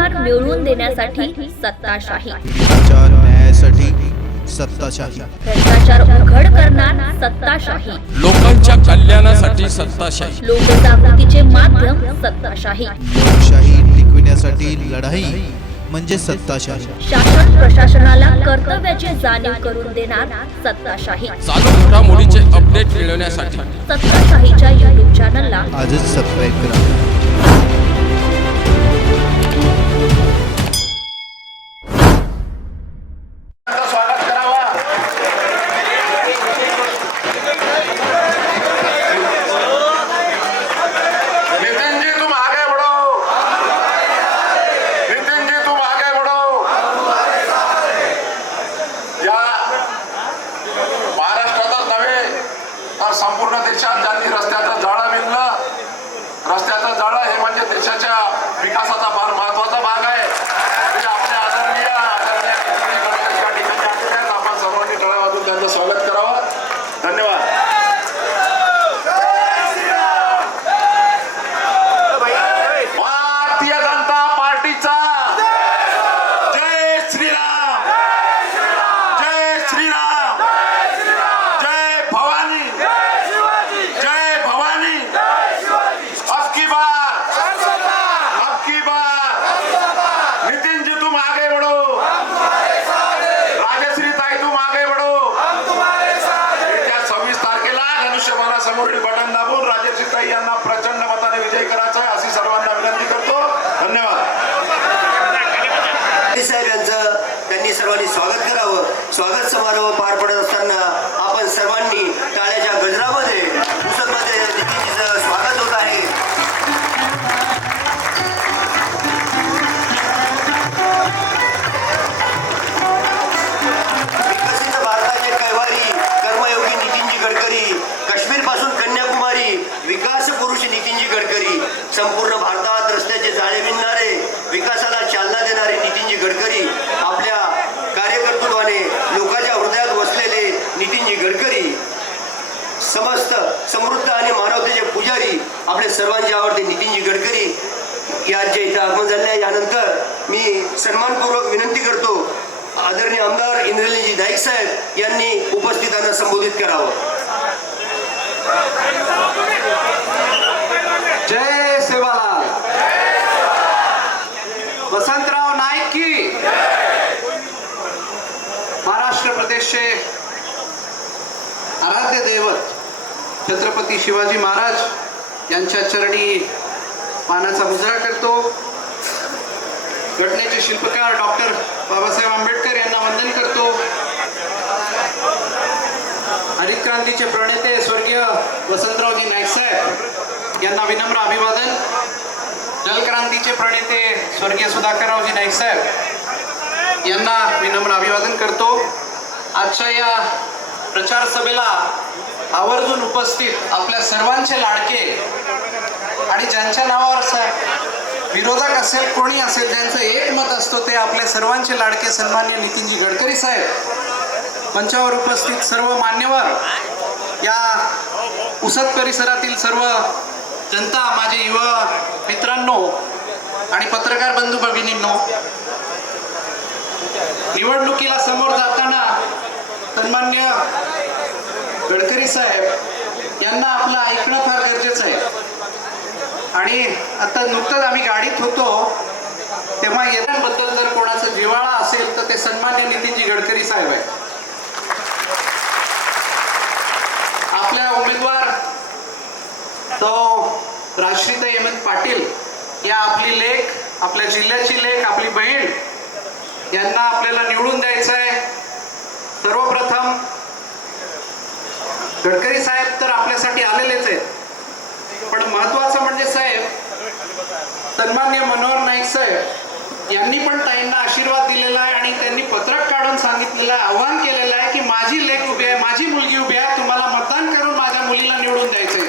अधिकार मिळवून देण्यासाठी सत्ताशाही, न्यायासाठी सत्ताशाही, भ्रष्टाचार उघड करणार सत्ताशाही, लोकांच्या कल्याणासाठी सत्ताशाही, लोकजागृतीचे माध्यम सत्ताशाही, लोकशाही टिकविण्यासाठी लढाई म्हणजे सत्ताशाही, शासन प्रशासनाला कर्तव्याची जाणीव करून देणार सत्ताशाही, चालू घडामोडीचे अपडेट मिळवण्यासाठी सत्ताशाहीच्या YouTube चॅनलला आजच सबस्क्राईब करा. संपूर्ण देशात ज्यांनी रस्त्याचं जाळं विणलं, रस्त्याचं जाळं हे म्हणजे देशाच्या विकासाचा फार महत्वाचा भाग आहे. ते आपले आदरणीय या ठिकाणी आलेले आहेत. आपण सर्वांनी टाळ्या वाजवून त्यांचं स्वागत करावं. धन्यवाद. भारतीय जनता पार्टीचा जय श्रीराम, जय श्रीराम, जय भवानी, जय भवानी. अब की बार नितिन जी तुम आगे बढ़ो, राजश्री ताई तुम आगे बढ़ो. येत्या 26 तारखेला धनुष्यबाणासमोरील बटन दाबून राजश्री ताई यांना प्रचंड मताने विजयी करायचा आहे अशी सर्वांना विनंती करतो. धन्यवाद. साहेब यांचं त्यांनी सर्वांनी स्वागत करावं. स्वागत समारोह पार पडत असताना आपण सर्वांनी टाळ्याच्या गजरामध्ये पुस्तकमध्ये नितीनजीचं स्वागत होत आहे. विकसित भारताचे कैवारी कर्मयोगी नितीनजी गडकरी, काश्मीर पासून कन्याकुमारी विकास पुरुष नितीनजी गडकरी, संपूर्ण भारतात रस्त्याचे जाळे विणणारे, विकासाला चालना देणारे नितीनजी गडकरी, आपल्या कार्यकर्तृत्वाने लोकांच्या हृदयात वसलेले नितीनजी गडकरी, समस्त समृद्ध आणि मानवतेचे पुजारी आपले सर्वांचे आवडते नितीनजी गडकरी यांच्या इथं आगमन झाले. यानंतर मी सन्मानपूर्वक विनंती करतो आदरणीय आमदार इंद्रनीलजी नाईक साहेब यांनी उपस्थितांना संबोधित करावं. जय सेवालाल. वसंतराव नाईक की. महाराष्ट्र प्रदेशचे आराध्य दैवत छत्रपती शिवाजी महाराज यांच्या चरणी मानाचा मुजरा करतो. घटनेचे शिल्पकार डॉक्टर बाबासाहेब आंबेडकर यांना वंदन करतो. हरित क्रांतीचे प्रणेते स्वर्गीय वसंतरावजी नाईक साहेब यांना विनम्र अभिवादन. जलक्रांतीचे प्रणेते स्वर्गीय सुधाकररावजी नाईक साहेब यांना विनम्र अभिवादन करतो. आजच्या या प्रचार सभेला आवर्जून उपस्थित आपल्या सर्वांचे लाडके आणि ज्यांच्या नावावर विरोधक असेल कोणी असेल ज्यांचं एक मत असतो ते आपल्या सर्वांचे लाडके सन्मान्य नितीनजी गडकरी साहेब, मंचावर उपस्थित सर्व मान्यवर, या पुसद परिसरातील सर्व जनता, माझे युवा मित्रांनो आणि पत्रकार बंधू भगिनींनो, निवडणुकीला समोर जाताना सन्मान्य गडकरी साहेब यांना आपलं ऐकणं फार गरजेचं आहे. आणि आता नुकतंच आम्ही गाडीत होतो तेव्हा येण्याबद्दल जर कोणाचा जिव्हाळा असेल तर ते सन्मान्य नितीनजी गडकरी साहेब आहेत. आपल्या उमेदवार तो राजश्रीताई हेमंत पाटील या आपली लेक, आपल्या जिल्ह्याची लेक, आपली बहीण यांना आपल्याला निवडून द्यायचं आहे. सर्वप्रथम गडकरी साहेब तर आपल्यासाठी आलेलेच आहेत, पण महत्वाचं म्हणजे साहेब सन्मान्य मनोहर नाईक साहेब यांनी पण ताईंना आशीर्वाद दिलेला आहे आणि त्यांनी पत्रक काढून सांगितलेलं आहे, आव्हान केलेलं आहे की माझी लेक उभी आहे, माझी मुलगी उभी आहे, तुम्हाला मतदान करून माझ्या मुलीला निवडून द्यायचंय.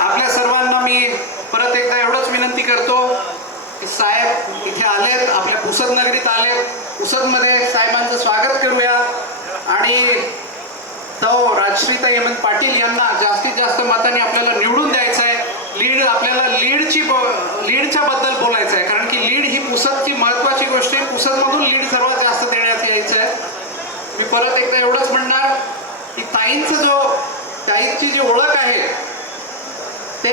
आपल्या सर्वांना मी परत एकदा एवढंच विनंती करतो की साहेब इथे आलेत, आपल्या पुसद नगरीत आलेत, पुसदमध्ये साहेबांचं स्वागत करूया आणि तो राजश्रीताई हेमंत पाटील यांना जास्तीत जास्त मताने आपल्याला निवडून द्यायचं आहे आपल्याला लीडच्या बद्दल बोलायचं आहे, कारण की लीड ही पुसदची महत्वाची गोष्ट आहे. पुसदमधून लीड सर्वात जास्त देण्यात यायचं आहे. मी परत एकदा एवढंच म्हणणार की ताईंची जी ओळख आहे ते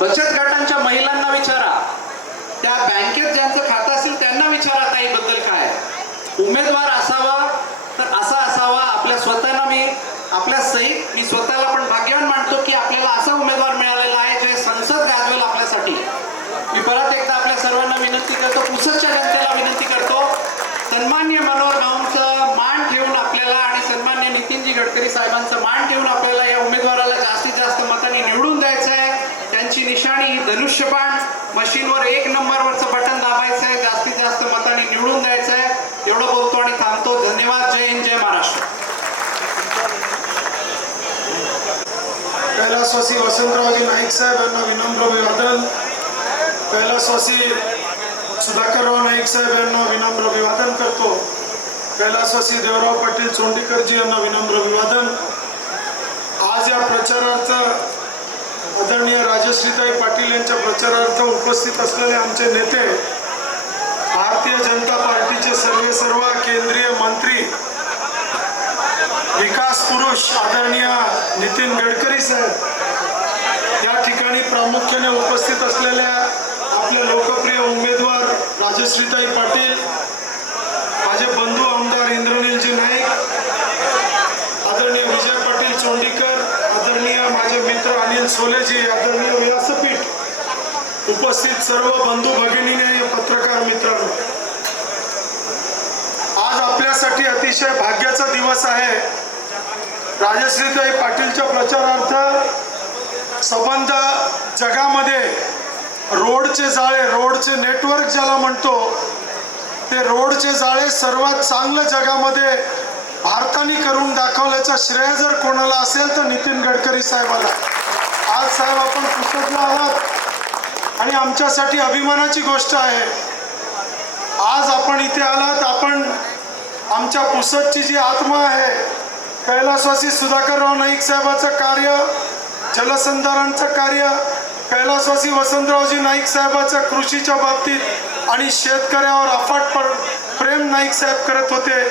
बचत गटांच्या महिलांना विचारा, त्या बँकेत ज्यांचं खातं असेल त्यांना विचारा ताईबद्दल काय. उमेदवार असावा तर असा असावा. आपल्या सहित मी स्वतःला पण भाग्यवान मानतो की आपल्याला असा उमेदवार मिळालेला आहे जे संसद गाजवेल आपल्यासाठी. मी परत एकदा आपल्या सर्वांना विनंती करतो, पुसदच्या जनतेला विनंती करतो, सन्मान्य मनोहर भाऊंचं मान ठेवून आपल्याला आणि सन्मान्य नितीनजी गडकरी साहेबांचं मान ठेवून आपल्याला या उमेदवाराला जास्तीत जास्त मतांनी निवडून द्यायचं आहे. त्यांची निशाणी ही धनुष्यबाण, मशीनवर 1 नंबरवरचं बटन दाबायचं आहे, जास्तीत जास्त मतांनी निवडून द्यायचं आहे. एवढं बोलतो आणि थांबतो. धन्यवाद. जय हिंद, जय महाराष्ट्र. कैलासवासी वसंतरावजी नाईक साहेब यांना विनम्र अभिवादन. कैलासवासी सुधाकरराव नाईक साहेब यांना विनम्र अभिवादन करतो. कैलासवासी देवराव पाटील चोंडीकरजी यांना विनम्र अभिवादन. आज या प्रचारार्थ आदरणीय राजश्रीताई पाटील यांच्या प्रचारार्थ उपस्थित असलेले आमचे नेते, भारतीय जनता पार्टीचे सर्व केंद्रीय मंत्री, विकास पुरुष आदरणीय नितीन गडकरी साहेब, या ठिकाणी प्रामुख्याने उपस्थित असलेल्या आपल्या लोकप्रिय उमेदवार राजश्रीताई पाटील, माझे बंधू आमदार इंद्रनीलजी नाईक, आदरणीय विजय पाटील चोंडीकर, आदरणीय माझे मित्र अनिल सोलेजी, आदरणीय व्यासपीठ, उपस्थित सर्व बंधू भगिनीने, पत्रकार मित्रांनो, आज आपल्यासाठी अतिशय भाग्याचा दिवस आहे. राजश्रीताई पाटीलच्या प्रचारार्थ संबंध जगामध्ये रोडचे जाळे, रोडचे नेटवर्क ज्याला म्हणतो, ते रोडचे जाळे सर्वात चांगलं जगामध्ये भारताने करून दाखवल्याचं श्रेय जर कोणाला असेल तर नितीन गडकरी साहेबाला. आज साहेब आपण पुसदला आलात आणि आमच्यासाठी अभिमानाची गोष्ट आहे. आज आपण इथे आलात. आपण आमच्या पुसदची जी आत्मा आहे, कैलासवासी सुधाकरराव नाईक साहेबाचं कार्य, जलसंधारणचं कार्य, कैलासवासी वसंतरावजी नाईक साहेबाचं कृषीच्या बाबतीत आणि शेतकऱ्यावर अफाट प्रेम नाईक साहेब करत होते.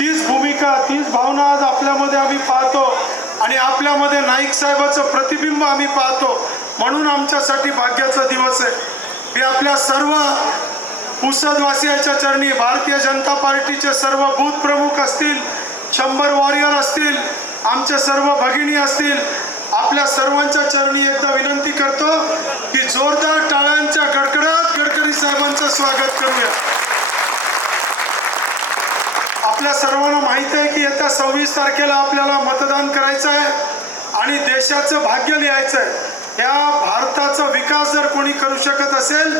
तीच भूमिका, तीच भावना आज आपल्यामध्ये आम्ही पाहतो आणि आपल्यामध्ये नाईक साहेबाचं प्रतिबिंब आम्ही पाहतो. म्हणून आमच्यासाठी भाग्याचा दिवस आहे. मी आपल्या सर्व पुसदवासियाच्या चरणी, भारतीय जनता पार्टीचे सर्व बूथ प्रमुख असतील, 100 वॉरियर असतील, आमचे सर्व भगिनी असतील, आपल्या सर्वांच्या चरणी एकदा विनंती करतो की जोरदार टाळ्यांच्या गडगडाट गडकरी साहेबांचं स्वागत करूया. आपल्या सर्वांना माहित आहे की येत्या 26 तारखेला आपल्याला मतदान करायचं आहे आणि देशाचं भाग्य लिहायचं आहे. या भारताचा विकास जर कोणी करू शकत असेल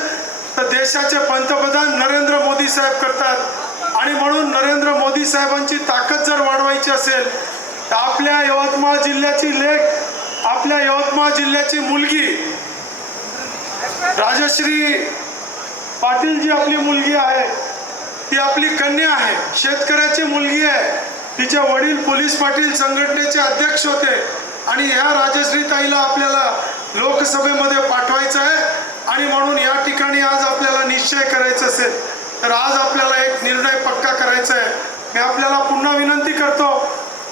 तर देशाचे पंतप्रधान नरेंद्र मोदी साहेब करतात. आणि म्हणून नरेंद्र मोदी साहेबांची ताकद जर वाढवायची असेल तर आपल्या यवतमाळ जिल्ह्याची लेक, आपल्या यवतमाळ जिल्ह्याची मुलगी राजश्री पाटील जी आपली मुलगी आहे, ती आपली कन्या आहे, शेतकऱ्याची मुलगी आहे. तिचे वडील पोलीस पाटील संघटनेचे अध्यक्ष होते आणि ह्या राजश्रीताईला आपल्याला लोकसभेमध्ये पाठवायचं आहे. आणि म्हणून या ठिकाणी आज आपल्याला निश्चय करायचा असेल तर आज आपल्याला एक निर्णय पक्का करायचा आहे. मी आपल्याला पुन्हा विनंती करतो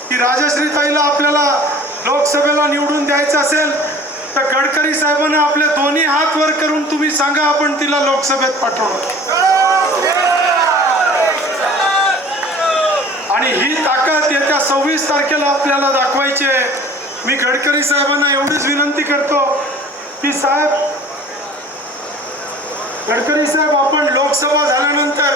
की राजश्रीताईला आपल्याला लोकसभेला निवडून द्यायचं असेल तर गडकरी साहेबांना आपले दोन्ही हात वर करून तुम्ही सांगा, आपण तिला लोकसभेत पाठवणार. आणि ही ताकद येत्या 26 तारखेला आपल्याला दाखवायची आहे. मी गडकरी साहेबांना एवढीच विनंती करतो की साहेब, गडकरी साहेब, आपण लोकसभा झाल्यानंतर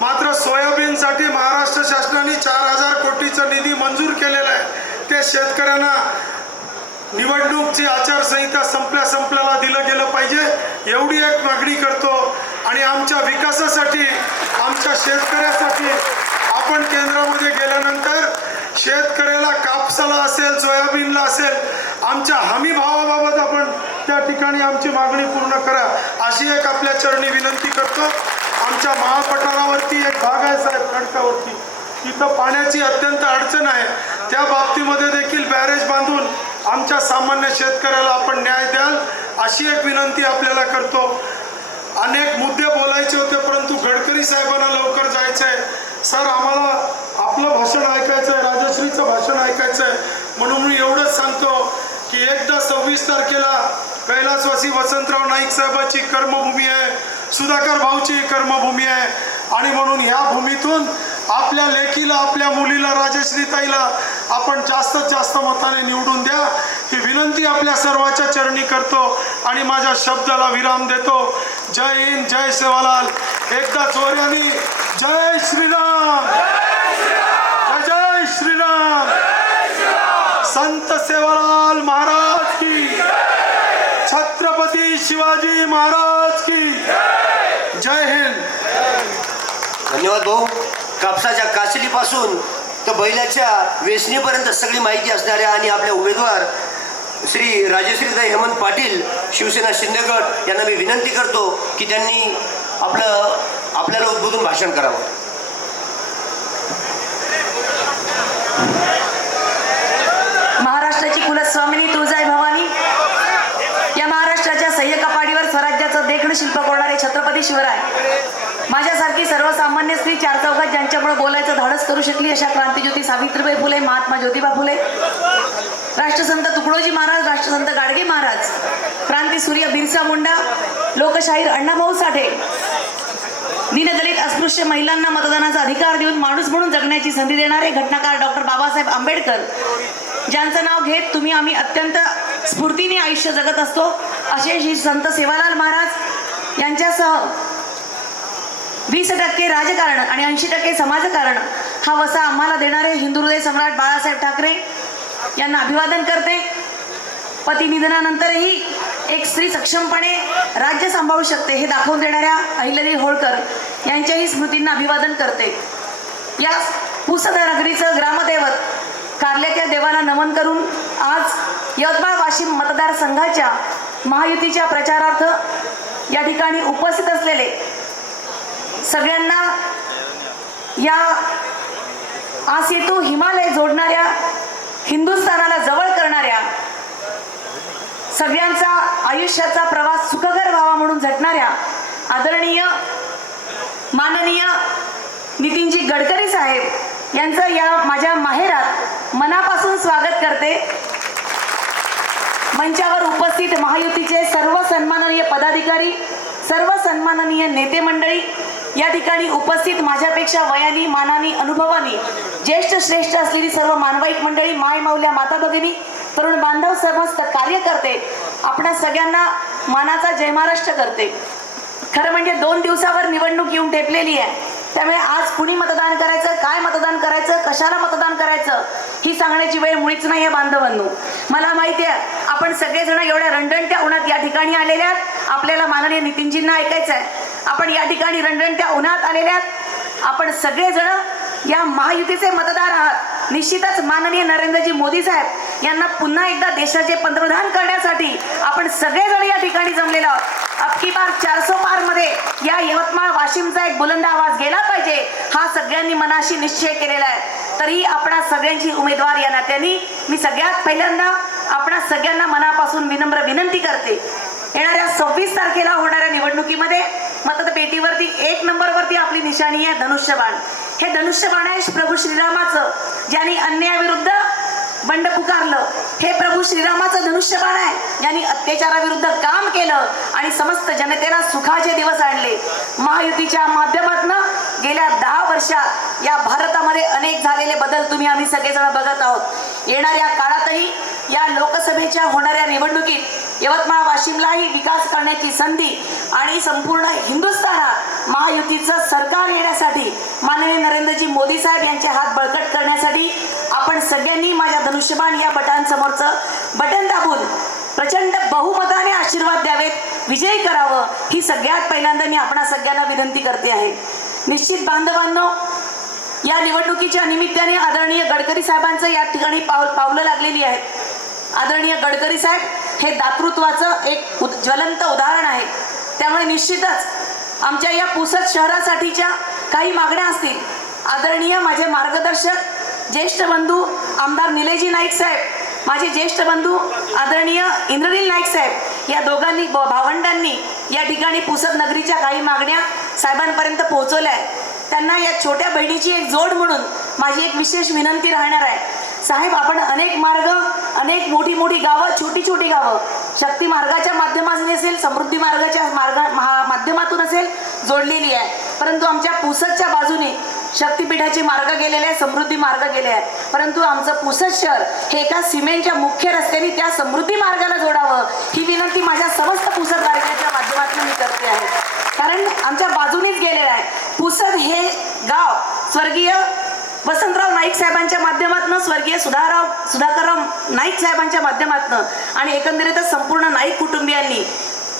मात्र सोयाबीनसाठी महाराष्ट्र शासनाने 4000 कोटीचा निधी मंजूर केलेला आहे. ते शेतकऱ्यांना निवडणूकची आचारसंहिता संपल्याला दिलं गेलं पाहिजे, एवढी एक मागणी करतो. आणि आमच्या विकासासाठी, आमच्या शेतकऱ्यासाठी आपण केंद्रामध्ये गेल्यानंतर शेतकऱ्याला कापसाला असेल, सोयाबीनला असेल, आमच्या हमी भावाबाबत आपण त्या ठिकाणी आमची मागणी पूर्ण करा, अशी एक आपल्या चरणी विनंती करतो. आमच्या महापठारावरती एक भाग आहे साहेब, खडकावरती, तिथं पाण्याची अत्यंत अडचण आहे. त्या बाबतीमध्ये देखील बॅरेज बांधून आमच्या सामान्य शेतकऱ्याला आपण न्याय द्याल अशी एक विनंती आपल्याला करतो. अनेक मुद्दे बोलायचे होते परंतु गडकरी साहेबांना लवकर जायचं आहे. सर आम्हाला आपलं भाषण ऐकायचं आहे, राजश्रीचं भाषण ऐकायचं आहे, म्हणून मी एवढंच सांगतो की एकदा 26 तारखेला कैलासवासी वसंतराव नाईक साहेबांची कर्मभूमी आहे, सुधाकर भाऊची कर्मभूमी आहे आणि म्हणून ह्या भूमीतून आपल्या लेकीला आपल्या मुलीला राजश्रीताईला आपण जास्तीत जास्त मताने निवडून द्या ही विनंती आपल्या सर्वांच्या चरणी करतो आणि माझ्या शब्दाला विराम देतो. जय हिंद, जय सेवालाल. एकदा जोऱ्याने जय श्रीराम, जय जय श्रीराम. संत सेवालाल महाराज की, छत्रपती शिवाजी महाराज की जय हिंद. धन्यवाद भाऊ. कापसाच्या काचलीपासून तर बैलाच्या वेचणीपर्यंत सगळी माहिती असणाऱ्या आणि आपल्या उमेदवार श्री राजश्रीताई हेमंत पाटील शिवसेना शिंदे गट यांना मी विनंती करतो की त्यांनी आपल्याला उद्बोधून भाषण करावं. महाराष्ट्राची कुलस्वामिनी तुळजाई भवानी, या महाराष्ट्राच्या सह्य कपाडीवर स्वराज्याचं देखणं शिल्प कोरणारे छत्रपती शिवराय, माझ्यासारखी सर्वसामान्य स्त्री चार चौघात ज्यांच्यामुळे बोलायचं धाडस करू शकली अशा क्रांतिज्योती सावित्रीबाई फुले, महात्मा ज्योतिबा फुले, राष्ट्रसंत तुकडोजी महाराज, राष्ट्रसंत गाडगे महाराज, क्रांतीसूर्य बिरसा मुंडा, लोकशाहीर अण्णाभाऊ साठे, दीनदलित अस्पृश्य महिलांना मतदानाचा अधिकार देऊन माणूस म्हणून जगण्याची संधी देणारे घटनाकार डॉक्टर बाबासाहेब आंबेडकर, ज्यांचं नाव घेत तुम्ही आम्ही अत्यंत स्फूर्तीने आयुष्य जगत असतो असे श्री संत सेवालाल महाराज यांच्यासह 20% राजकारण आणि 80% समाजकारण हा वसा आम्हाला देणारे हिंदू हृदय सम्राट बाळासाहेब ठाकरे यांना अभिवादन करते. पती निधनानंतरही एक स्त्री सक्षमपणे राज्य सांभाळू शकते हे दाखवून देणाऱ्या अहिल्यादेवी होळकर यांच्याही स्मृतींना अभिवादन करते. या पुसदनगरीचं ग्रामदैवत कारल्याच्या देवाला नमन करून आज यवतमाळ वाशिम मतदारसंघाच्या महायुतीच्या प्रचारार्थ या ठिकाणी उपस्थित असलेले सगळ्यांना या आसेतू हिमालय जोडणाऱ्या, हिंदुस्थानाला जवळ करणाऱ्या, सगळ्यांचा आयुष्याचा प्रवास सुखकर व्हावा म्हणून झटणाऱ्या आदरणीय माननीय नितीनजी गडकरी साहेब यांचं या माझ्या माहेरात मनापासून स्वागत करते. मंचावर उपस्थित महायुतीचे सर्व सन्माननीय पदाधिकारी, सर्व सन्माननीय नेते मंडळी, या ठिकाणी उपस्थित माझ्यापेक्षा वयानी, मानानी, अनुभवानी ज्येष्ठ श्रेष्ठ असलेली सर्व मानवाईक मंडळी, माय माऊल्या, माता भगिनी, तरुण बांधव, समस्त कार्यकर्ते, आपणा सगळ्यांना मानाचा जय महाराष्ट्र करते. खरं म्हणजे 2 दिवसावर निवडणूक येऊन टेपलेली आहे, त्यामुळे आज कुणी मतदान करायचं, काय मतदान करायचं, कशाला मतदान करायचं ही सांगण्याची वेळ मुळीच नाही आहे बांधवांनो. मला माहिती आहे आपण सगळेजण एवढ्या रणरणत्या उन्हात या ठिकाणी आलेल्या आहात. आपल्याला माननीय नितीनजींना ऐकायचं आहे. आपण या ठिकाणी रणरणत्या उन्हात आलेल्या आहात. आपण सगळेजण या महायुतीचे मतदार आहात. निश्चितच माननीय नरेंद्रजी मोदी साहेब यांना पुन्हा एकदा देशाचे पंतप्रधान करण्यासाठी आपण सगळेजण या ठिकाणी जमलेलो आहोत. अबकी बार 400 पार मध्ये या यवतमाळ वाशिमचा एक बुलंद आवाज गेला पाहिजे हा सगळ्यांनी मनाशी निश्चय केलेला आहे. तरी आपणा सगळ्यांची उमेदवार या नात्याने मी सगळ्यात पहिल्यांदा आपणा सगळ्यांना मनापासून विनम्र विनंती करते. येणाऱ्या 26 तारखेला होणाऱ्या निवडणुकीमध्ये मतपेटीवरती 1 नंबरवरती आपली निशाणी आहे धनुष्यबाण. हे धनुष्यबाण आहे प्रभू श्रीरामाचं, ज्यांनी अन्यायाविरुद्ध बंड पुकारलं. हे प्रभू श्रीरामाचं धनुष्यबाण आहे, ज्यांनी अत्याचाराविरुद्ध काम केलं आणि समस्त जनतेला सुखाचे दिवस आणले. महायुतीच्या माध्यमातून गेल्या 10 वर्षात या भारतामध्ये अनेक झालेले बदल तुम्ही आम्ही सगळेजण बघत आहोत. येणाऱ्या काळातही या लोकसभेच्या होणाऱ्या निवडणुकीत यवतमाळ वाशिमलाही विकास करण्याची संधी आणि संपूर्ण हिंदुस्थानात महायुतीचं सरकार येण्यासाठी माननीय नरेंद्रजी मोदी साहेब यांचे हात बळकट करण्यासाठी आपण सगळ्यांनी माझ्या धनुष्यबाण या बटनासमोरचं बटन दाबून प्रचंड बहुमताने आशीर्वाद द्यावेत, विजयी करावं ही सगळ्यात पहिल्यांदा मी आपणा सगळ्यांना विनंती करते आहे. निश्चित बांधवांनो, या निवडणुकीच्या निमित्ताने आदरणीय गडकरी साहेबांचं या ठिकाणी पावलं लागलेली आहेत. आदरणीय गडकरी साहेब हे दातृत्वाचं एक ज्वलंत उदाहरण आहे. त्यामुळे निश्चितच आमच्या या पुसद शहरासाठीच्या काही मागण्या असतील. आदरणीय माझे मार्गदर्शक ज्येष्ठ बंधू आमदार निलेजी नाईक साहेब माझे ज्येष्ठ बंधू आदरणीय इंद्रनील नाईक साहेब या दोघांनी भावंडांनी या ठिकाणी पुसद नगरीच्या काही मागण्या साहेबांपर्यंत पोहोचवल्या आहेत. त्यांना या छोट्या बहिणीची एक जोड म्हणून माझी एक विशेष विनंती राहणार आहे. साहेब, आपण अनेक मार्ग, अनेक मोठी मोठी गावं, छोटी छोटी गावं शक्ती मार्गाच्या माध्यमातून असेल, समृद्धी मार्गाच्या माध्यमातून असेल जोडलेली आहे, परंतु आमच्या पुसदच्या बाजूने शक्तीपीठाचे मार्ग गेलेले आहे, समृद्धी मार्ग गेले आहे. परंतु आमचं पुसद शहर हे एका सिमेंटच्या मुख्य रस्त्याने त्या समृद्धी मार्गाला जोडावं ही विनंती माझ्या समस्त पुसद मार्गाच्या माध्यमातून मी करते आहे. कारण आमच्या बाजूनेच गेलेलं आहे. पुसद हे गाव स्वर्गीय वसंतराव नाईक साहेबांच्या माध्यमातून, स्वर्गीय सुधाकरराव नाईक साहेबांच्या माध्यमातून आणि एकंदरीतच संपूर्ण नाईक कुटुंबियांनी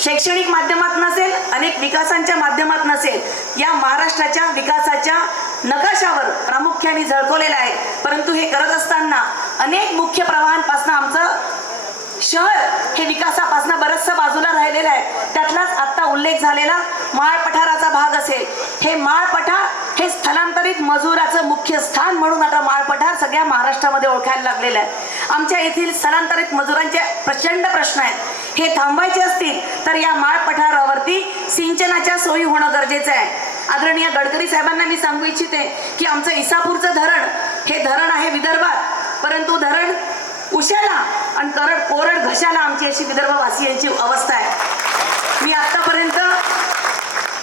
शैक्षणिक माध्यमातून असेल, अनेक विकासांच्या माध्यमातून असेल, या महाराष्ट्राच्या विकासाच्या नकाशावर प्रामुख्याने झळकवलेलं आहे. परंतु हे करत असताना अनेक मुख्य प्रवाहांपासून आमचं शहर हे विकासापासून बरचसं बाजूला राहिलेलं आहे. त्यातलाच आत्ता उल्लेख झालेला माळ पठाराचा भाग असेल. हे माळ पठार हे स्थलांतरित मजुराचं मुख्य स्थान म्हणून आता माळ पठार सगळ्या महाराष्ट्रामध्ये ओळखायला लागलेलं आहे. आमच्या येथील स्थलांतरित मजुरांचे प्रचंड प्रश्न आहेत. हे थांबायचे असतील तर या माळ पठारावरती सिंचनाच्या सोयी होणं गरजेचं आहे. आदरणीय गडकरी साहेबांना मी सांगू इच्छिते की आमचं इसापूरचं धरण हे धरण आहे विदर्भात, परंतु धरण उशाला आणि कोरड घशाला आमची अशी विदर्भवासियांची अवस्था आहे. मी आतापर्यंत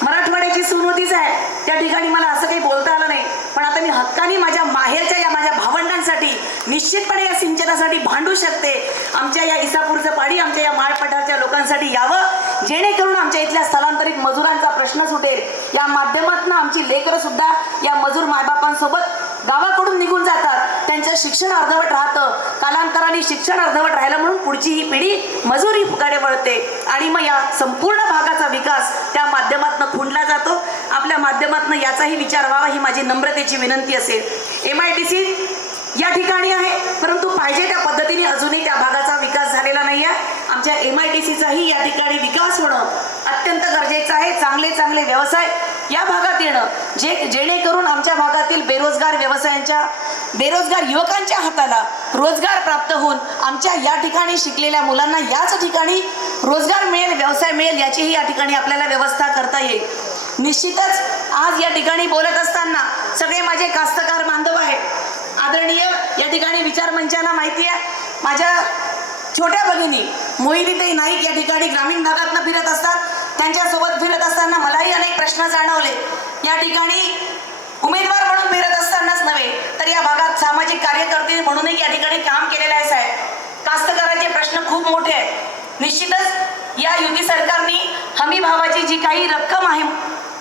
मराठवाड्याची सूनवतीच आहे, त्या ठिकाणी मला असं काही बोलता आलं नाही, पण आता मी हक्काने माझ्या माहेरच्या या माझ्या भावंडांसाठी निश्चितपणे या सिंचनासाठी भांडू शकते. आमच्या या इसापूरचं पाणी आमच्या या माळपठारच्या लोकांसाठी यावं, जेणेकरून आमच्या इथल्या स्थलांतरित मजुरांचा प्रश्न सुटेल. या माध्यमातून आमची लेकरं सुद्धा या मजूर मायबापांसोबत गावाकडून निघून जातात, त्यांचं शिक्षण अर्धवट राहतं. कालांतराने शिक्षण अर्धवट राहिलं म्हणून पुढची ही पिढी मजुरीकडे वळते आणि मग या संपूर्ण भागाचा विकास त्या माध्यमातून खुंटला जातो. आपल्या माध्यमातून याचाही विचार व्हावा ही माझी नम्रतेची विनंती असेल. MIDC या ठिकाणी आहे, परंतु पाहिजे त्या पद्धतीने अजूनही त्या भागाचा विकास झालेला नाही आहे. आमच्या MIDCचाही या ठिकाणी विकास होणं अत्यंत गरजेचं आहे. चांगले चांगले व्यवसाय या भागात येणं, जेणेकरून आमच्या भागातील बेरोजगार युवकांच्या हाताला रोजगार प्राप्त होऊन आमच्या या ठिकाणी शिकलेल्या मुलांना याच ठिकाणी रोजगार मिळेल, व्यवसाय मिळेल, याचीही या ठिकाणी आपल्याला व्यवस्था करता येईल. निश्चितच आज या ठिकाणी बोलत असताना सगळे माझे कास्तकार बांधव आहेत. आदरणीय या ठिकाणी विचार मंचाला माहिती आहे, माझ्या छोट्या भगिनी मोहिनीताई नाईक या ठिकाणी ग्रामीण भागातनं फिरत असतात. त्यांच्यासोबत फिरत असताना मलाही अनेक प्रश्न जाणवले. या ठिकाणी उमेदवार म्हणून फिरत असतानाच नव्हे तर या भागात सामाजिक कार्यकर्ते म्हणूनही या ठिकाणी काम केलेलं आहे. साहेब, कास्तकारांचे प्रश्न खूप मोठे आहेत. निश्चितच या युती सरकारने हमी भावाची जी काही रक्कम आहे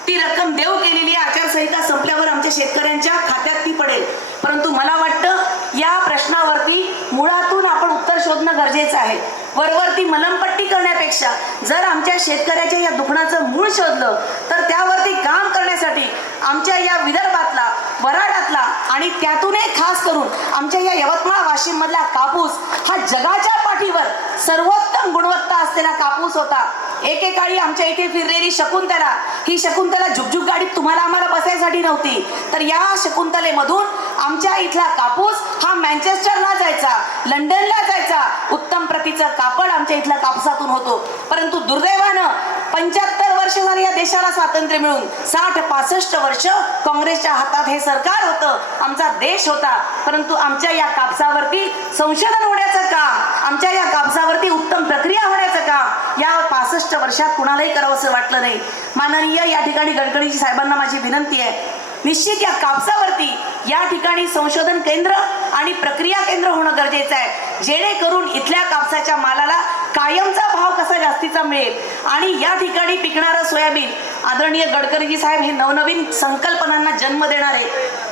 ती रक्कम देऊ केलेली आहे. आचारसंहिता संपल्यावर आमच्या शेतकऱ्यांच्या खात्यात ती पडेल, परंतु मला वाटतं या प्रश्नावरती मुळातून आपण उत्तर शोधणं गरजेचं आहे. वरवरती मलमपट्टी करण्यापेक्षा जर आमच्या शेतकऱ्याच्या या दुखण्याचं मूळ शोधलं तर त्यावरती काम करण्यासाठी आमच्या या विदर्भातला, वराडातला आणि त्यातूनही खास करून आमच्या या यवतमाळ वाशिम मधला कापूस हा जगाच्या पाठीवर सर्वोत्तम गुणवत्ता असलेला कापूस होता. एकेकाळी आमच्या इथे फिरलेली शकुंतला, ही शकुंतला झुकझुक गाडीत तुम्हाला आम्हाला बसायसाठी नव्हती, तर या शकुंतलेमधून आमच्या इथला कापूस हा मँचेस्टरला जायचा, लंडनला जायचा. उत्तम प्रतीचं कापड आमच्या इथल्या कापसातून होतो. परंतु दुर्दैवानं 75 वर्ष झाली या देशाला स्वातंत्र्य मिळून, 60-65 वर्ष काँग्रेसच्या हातात हे सरकार होतं, आमचा देश होता. परंतु आमच्या या कापसावरती संशोधन होण्याचं काम, आमच्या या कापसावरती उत्तम प्रक्रिया होण्याचं काम या 65 वर्षात कुणालाही करावंसं वाटलं नाही. माननीय या ठिकाणी गडकरीजी साहेबांना माझी विनंती आहे, निश्चित या कापसावरती या ठिकाणी संशोधन केंद्र आणि प्रक्रिया केंद्र होणं गरजेचं आहे, जेणेकरून इथल्या कापसाच्या मालाला कायमचा भाव कसा जास्तीचा मिळेल. आणि या ठिकाणी पिकणारं सोयाबीन, आदरणीय गडकरीजी साहेब हे नवनवीन संकल्पनांना जन्म देणारे,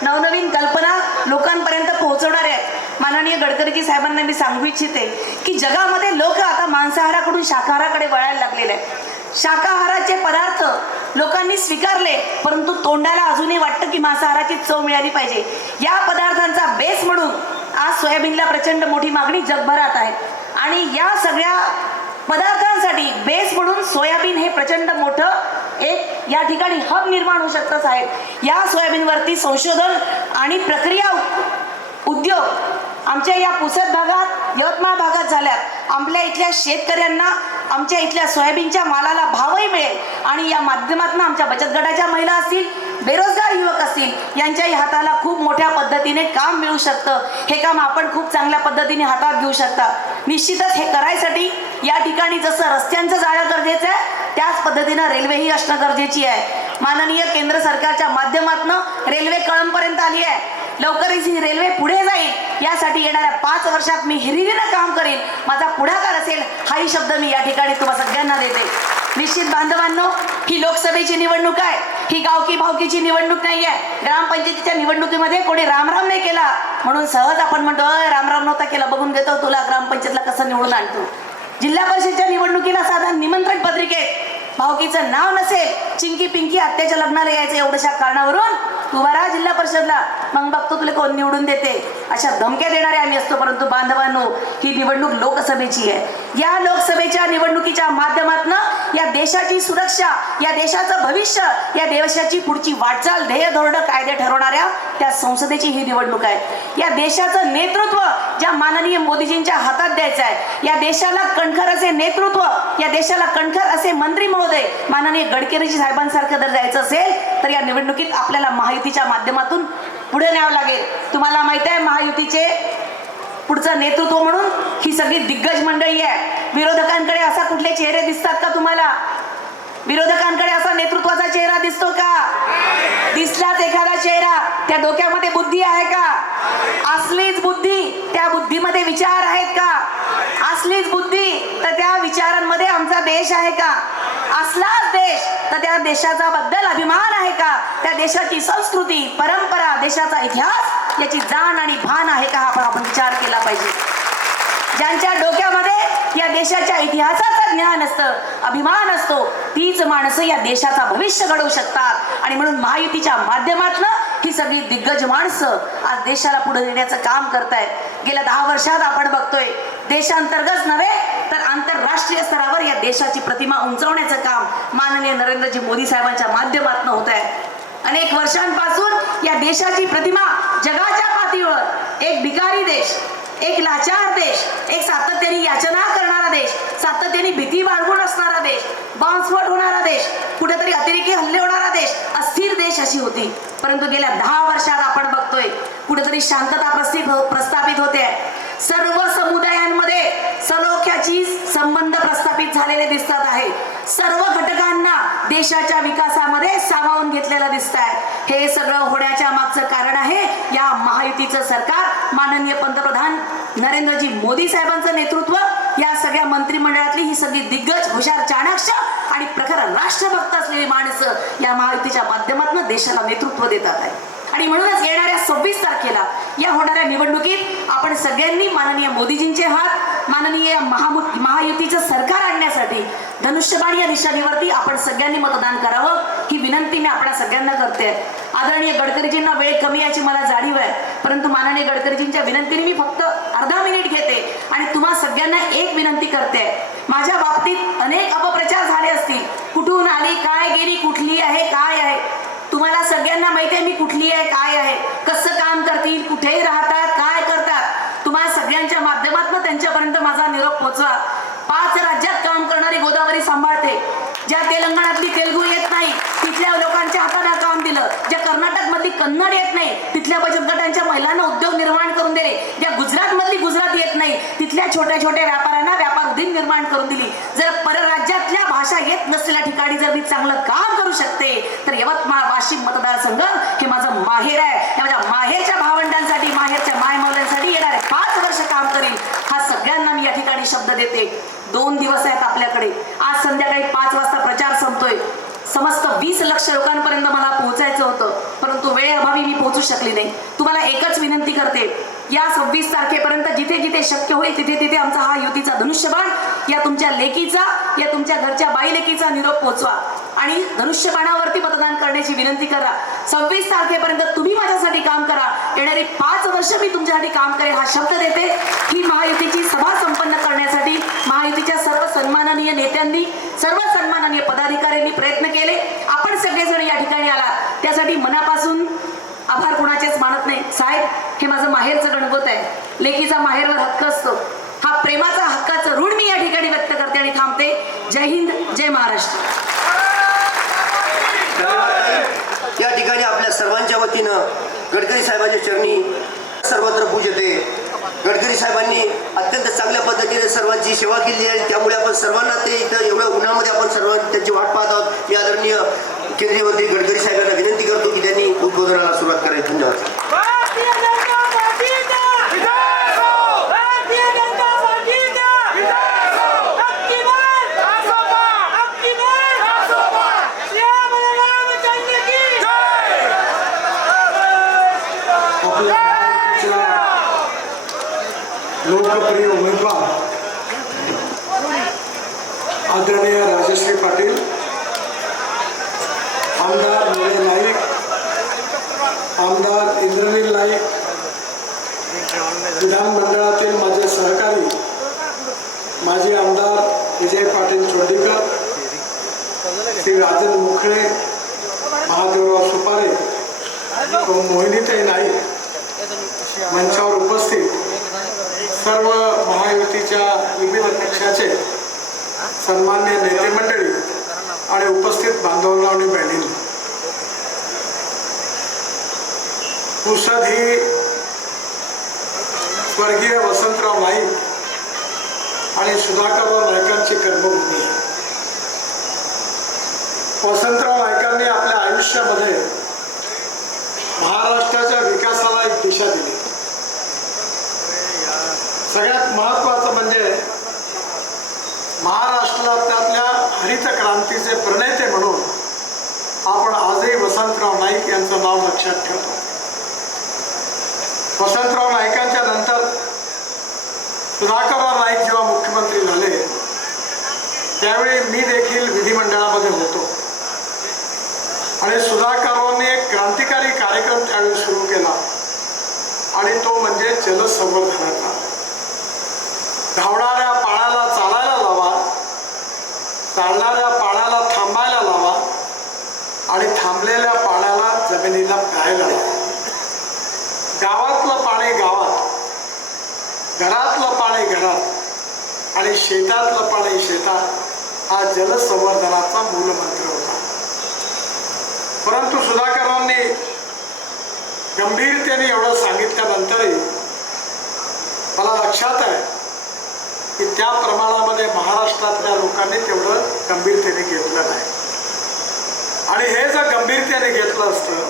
नवनवीन कल्पना लोकांपर्यंत पोहोचवणारे आहेत. माननीय गडकरीजी साहेबांना मी सांगू इच्छिते की जगामध्ये लोक आता मांसाहाराकडून शाकाहाराकडे वळायला लागलेले आहेत. शाकाहाराचे पदार्थ लोकांनी स्वीकारले, परंतु तोंडाला अजूनही वाटतं की मांसाहाराची चव मिळाली पाहिजे. या पदार्थांचा बेस म्हणून आज सोयाबीनला प्रचंड मोठी मागणी जगभरात आहे आणि या सगळ्या पदार्थांसाठी बेस म्हणून सोयाबीन हे प्रचंड मोठं एक या ठिकाणी हब निर्माण होऊ शकतं. साहेब, या सोयाबीनवरती संशोधन आणि प्रक्रिया उद्योग आमच्या या पुसद भागात, यवतमाळ भागात झाल्यात. आपल्या इथल्या शेतकऱ्यांना आमच्या इथल्या सोयाबीनच्या मालाला भावही मिळेल आणि या माध्यमातून आमच्या बचत गटाच्या महिला असतील, बेरोजगार युवक असतील, यांच्याही हाताला खूप मोठ्या पद्धतीने काम मिळू शकतं. हे काम आपण खूप चांगल्या पद्धतीने हातात घेऊ शकता. निश्चितच हे करायसाठी या ठिकाणी जसं रस्त्यांचं जाळं गरजेचं आहे, त्याच पद्धतीनं रेल्वेही असणं गरजेची आहे. माननीय केंद्र सरकारच्या माध्यमातून रेल्वे कळंबपर्यंत आली आहे. लवकरच ही रेल्वे पुढे जाईल यासाठी येणाऱ्या 5 वर्षात मी हिरिरीनं काम करेन. माझा पुढाकार असेल हाही शब्द मी या ठिकाणी तुम्हा सगळ्यांना देते. निश्चित बांधवांनो, ही लोकसभेची निवडणूक आहे, ही गावकी भावकीची निवडणूक नाही आहे. ग्रामपंचायतीच्या निवडणुकीमध्ये कोणी रामराम नाही केला म्हणून सहज आपण म्हणतो रामराम नव्हता केला, बघून घेतो तुला ग्रामपंचायतला कसं निवडून आणतो. जिल्हा परिषदच्या निवडणुकीला साधारण निमंत्रण पत्रिकेत भावकीचं नाव नसेल, चिंकी पिंकी आत्याच्या लग्नाला यायचं एवढ्याशा कारणावरून तू बरा जिल्हा परिषदला, मग बघतो तुला कोण निवडून देते, अशा धमक्या देणारे आम्ही असतो. परंतु बांधवांनो, ही निवडणूक लोकसभेची आहे. या लोकसभेच्या निवडणुकीच्या माध्यमातून या देशाची सुरक्षा, या देशाचं भविष्य, या देशाची पुढची वाटचाल, ध्येय धोरण कायदे ठरवणाऱ्या त्या संसदेची ही निवडणूक आहे. या देशाचं नेतृत्व ज्या माननीय मोदीजींच्या हातात द्यायचं आहे, या देशाला कणखर असे नेतृत्व, या देशाला कणखर असे मंत्री महोदय माननीय गडकरीजी साहेबांसारखं जर जायचं असेल तर या निवडणुकीत आपल्याला महायुतीच्या माध्यमातून पुढे न्यावं लागेल. तुम्हाला माहित आहे महायुतीचे पुढचं नेतृत्व म्हणून ही सगळी दिग्गज मंडळी आहे. विरोधकांकडे असा कुठले चेहरे दिसतात का तुम्हाला? विरोधकांकडे असा नेतृत्वाचा चेहरा दिसतो का? दिसलाच एखादा चेहरा, त्या डोक्यामध्ये बुद्धी आहे का? असलीच बुद्धी, त्या बुद्धीमध्ये विचार आहेत का? असलीच बुद्धी तर त्या विचारांमध्ये आमचा देश आहे का? असलाच देश तर त्या देशाचा बद्दल अभिमान आहे का? त्या देशाची संस्कृती, परंपरा, देशाचा इतिहास याची जाण आणि भान आहे का? आपण विचार केला पाहिजे. ज्यांच्या डोक्यामध्ये या देशाच्या इतिहासाचं ज्ञान असतं, अभिमान असतो, तीच माणसं या देशाचा भविष्य घडवू शकतात. आणि म्हणून महायुतीच्या माध्यमातून ही सगळी दिग्गज माणसं आज देशाला पुढे नेण्याचं काम करतायत. गेल्या 10 वर्षात आपण बघतोय देशांतर्गत नव्हे तर आंतरराष्ट्रीय स्तरावर या देशाची प्रतिमा उंचावण्याचं काम माननीय नरेंद्रजी मोदी साहेबांच्या माध्यमातून होत आहे. अनेक वर्षांपासून या देशाची प्रतिमा जगाच्या पातळीवर एक भिकारी देश, एक लाचार देश, एक सातत्याने याचना करणारा देश, सातत्याने भीती बाळगून असणारा देश, बॉम्बस्फोट होणारा देश, कुठेतरी अतिरेकी हल्ले होणारा देश, अस्थिर देश अशी होती. परंतु गेल्या 10 वर्षात आपण बघतोय कुठेतरी शांतता प्रस्थापित होते. सर्व समुदायांमध्ये सलोख्याची संबंध प्रस्थापित झालेले दिसतात आहे. सर्व घटकांना देशाच्या विकासामध्ये सामावून घेतलेलं दिसत आहे. हे सगळं होण्याच्या मागचं कारण आहे या महायुतीचं सरकार, माननीय पंतप्रधान नरेंद्रजी मोदी साहेबांचं नेतृत्व, या सगळ्या मंत्रिमंडळातली ही सगळी दिग्गज, हुशार, चाणाक्ष आणि प्रखर राष्ट्रभक्त असलेली माणसं या महायुतीच्या माध्यमातून देशाला नेतृत्व देतात आहे. आणि म्हणूनच येणाऱ्या 26 तारखेला या होणाऱ्या निवडणुकीत आपण सगळ्यांनी माननीय मोदीजींचे हात, माननीय महायुतीचं सरकार आणण्यासाठी धनुष्यबाण या निशाणीवरती आपण सगळ्यांनी मतदान करावं ही विनंती मी आपल्या सगळ्यांना करते. आदरणीय गडकरीजींना वेळ कमी याची मला जाणीव आहे, परंतु माननीय गडकरीजींच्या विनंतीने मी फक्त अर्धा मिनिट घेते आणि तुम्हा सगळ्यांना एक विनंती करते. माझ्या बाबतीत अनेक अपप्रचार झाले असतील, कुठून आली, काय गेली, कुठली आहे, काय आहे. तुम्हाला सगळ्यांना माहिती आहे मी कुठली आहे, काय आहे, कसं काम करतील, कुठेही राहतात, काय करतात. तुम्हाला सगळ्यांच्या माध्यमातून त्यांच्यापर्यंत माझा निरोप पोहोचवा. 5 राज्यात काम करणारी गोदावरी सांभाळते. ज्या तेलंगणातली तेलगू येत नाही तिथल्या लोकांच्या हाताला काम दिलं. ज्या कर्नाटकमधली कन्नड येत नाही तिथल्या बचत गटांच्या महिलांना उद्योग निर्माण करून दिले. ज्या गुजरातमधली गुजरात येत नाही तिथल्या छोट्या छोट्या व्यापाऱ्यांना व्यापार उद्योग निर्माण करून दिली. जर परराज्यातल्या भाषा येत नसलेल्या ठिकाणी जर मी चांगलं काम करू शकते तर यवतमाळ वाशिम मतदारसंघ हे माझं माहेर आहे. या माझ्या माहेरच्या भावंडांसाठी, माहेरच्या मायमौल्यांसाठी येणारे 5 वर्ष काम करीन हा सगळ्यांना मी या ठिकाणी शब्द देते. 2 दिवस आहेत आपल्याकडे. आज संध्याकाळी 5 वाजता प्रचार संपतोय. समस्त 20 लक्ष लोकांपर्यंत मला पोहोचायचं होतं, परंतु वेळेअभावी मी पोहोचू शकली नाही. तुम्हाला एकच विनंती करते, या 26 तारखेपर्यंत जिथे जिथे शक्य होईल तिथे तिथे आमचा हा युतीचा धनुष्यबाण या तुमच्या लेकीचा, या तुमच्या घरच्या बाई लेकीचा निरोप पोहोचवा आणि धनुष्यबाणावरती मतदान करण्याची विनंती करा. 26 तारखेपर्यंत तुम्ही माझ्यासाठी काम करा. येणारी 5 वर्ष मी तुमच्यासाठी काम करेन हा शब्द देते. ही महायुतीची सभा संपन्न करण्यासाठी महायुतीच्या सर्व सन्माननीय नेत्यांनी, सर्व सन्माननीय पदाधिकाऱ्यांनी प्रयत्न केले. आपण सगळेजण या ठिकाणी आलात त्यासाठी मनापासून आभार कुणाचेच मानत नाही. साहेब, हे माझं माहेरचं गणपत आहे. लेकीचा माहेरवर हक्क असतो. हा प्रेमाचा हक्काचं ऋण मी या ठिकाणी व्यक्त करते आणि थांबते. जय हिंद, जय महाराष्ट्र. या ठिकाणी आपल्या सर्वांच्या वतीनं गडकरी साहेबांच्या चरणी सर्वत्र पूजते. गडकरी साहेबांनी अत्यंत चांगल्या पद्धतीने सर्वांची सेवा केली आहे. त्यामुळे आपण सर्वांना ते इथं एवढ्या उन्हामध्ये आपण सर्वांनी त्यांची वाट पाहत आहोत. मी आदरणीय केंद्रीय मंत्री गडकरी साहेबांना विनंती करतो की त्यांनी उद्बोधनाला सुरुवात करायची. धन्यवाद. लोकप्रिय उमेदवार आदरणीय राजश्री पाटील, आमदार निलेश नाईक, आमदार इंद्रनील नाईक, विधानमंडळातील माझे सहकारी माजी आमदार विजय पाटील चोंडीकर, श्री राजन मुखळे, महादेवराव सुपारे, मोहिनीताई नाईक, मंचावर उपस्थित सर्व महायुतीच्या विविध पक्षाचे सन्मान्य नेते मंडळी आणि उपस्थित बांधवांनो आणि बहिणींनो, पुसद ही स्वर्गीय वसंतराव नाईक आणि सुधाकरराव नाईकांची कर्मभूमी आहे. वसंतराव नाईकांनी आपल्या आयुष्यामध्ये महाराष्ट्राच्या विकासाला एक दिशा दिली. सगळ्यात महत्त्वाचं म्हणजे महाराष्ट्रातल्या हरित क्रांतीचे प्रणेते म्हणून आपण आजही वसंतराव नाईक यांचं नाव लक्षात ठेवतो. वसंतराव नाईकांच्या नंतर सुधाकरराव नाईक जेव्हा मुख्यमंत्री झाले त्यावेळी मी देखील विधिमंडळामध्ये होतो आणि सुधाकररावांनी एक क्रांतिकारी कार्यक्रम त्यावेळी सुरू केला आणि तो म्हणजे जलसंवर्धनाचा. धावणाऱ्या पाण्याला चालायला लावा, चालणाऱ्या पाण्याला थांबायला लावा आणि थांबलेल्या पाण्याला जमिनीला प्यायला लावा. गावातलं पाणी गावात, घरातलं पाणी घरात आणि शेतातलं पाणी शेतात हा जलसंवर्धनाचा मूलमंत्र होता. परंतु सुधाकररावांनी गंभीरतेने एवढं सांगितल्यानंतरही मला लक्षात आहे की त्या प्रमाणामध्ये महाराष्ट्रातल्या लोकांनी तेवढं गंभीरतेने घेतलं नाही. आणि हे जर गंभीरतेने घेतलं असतं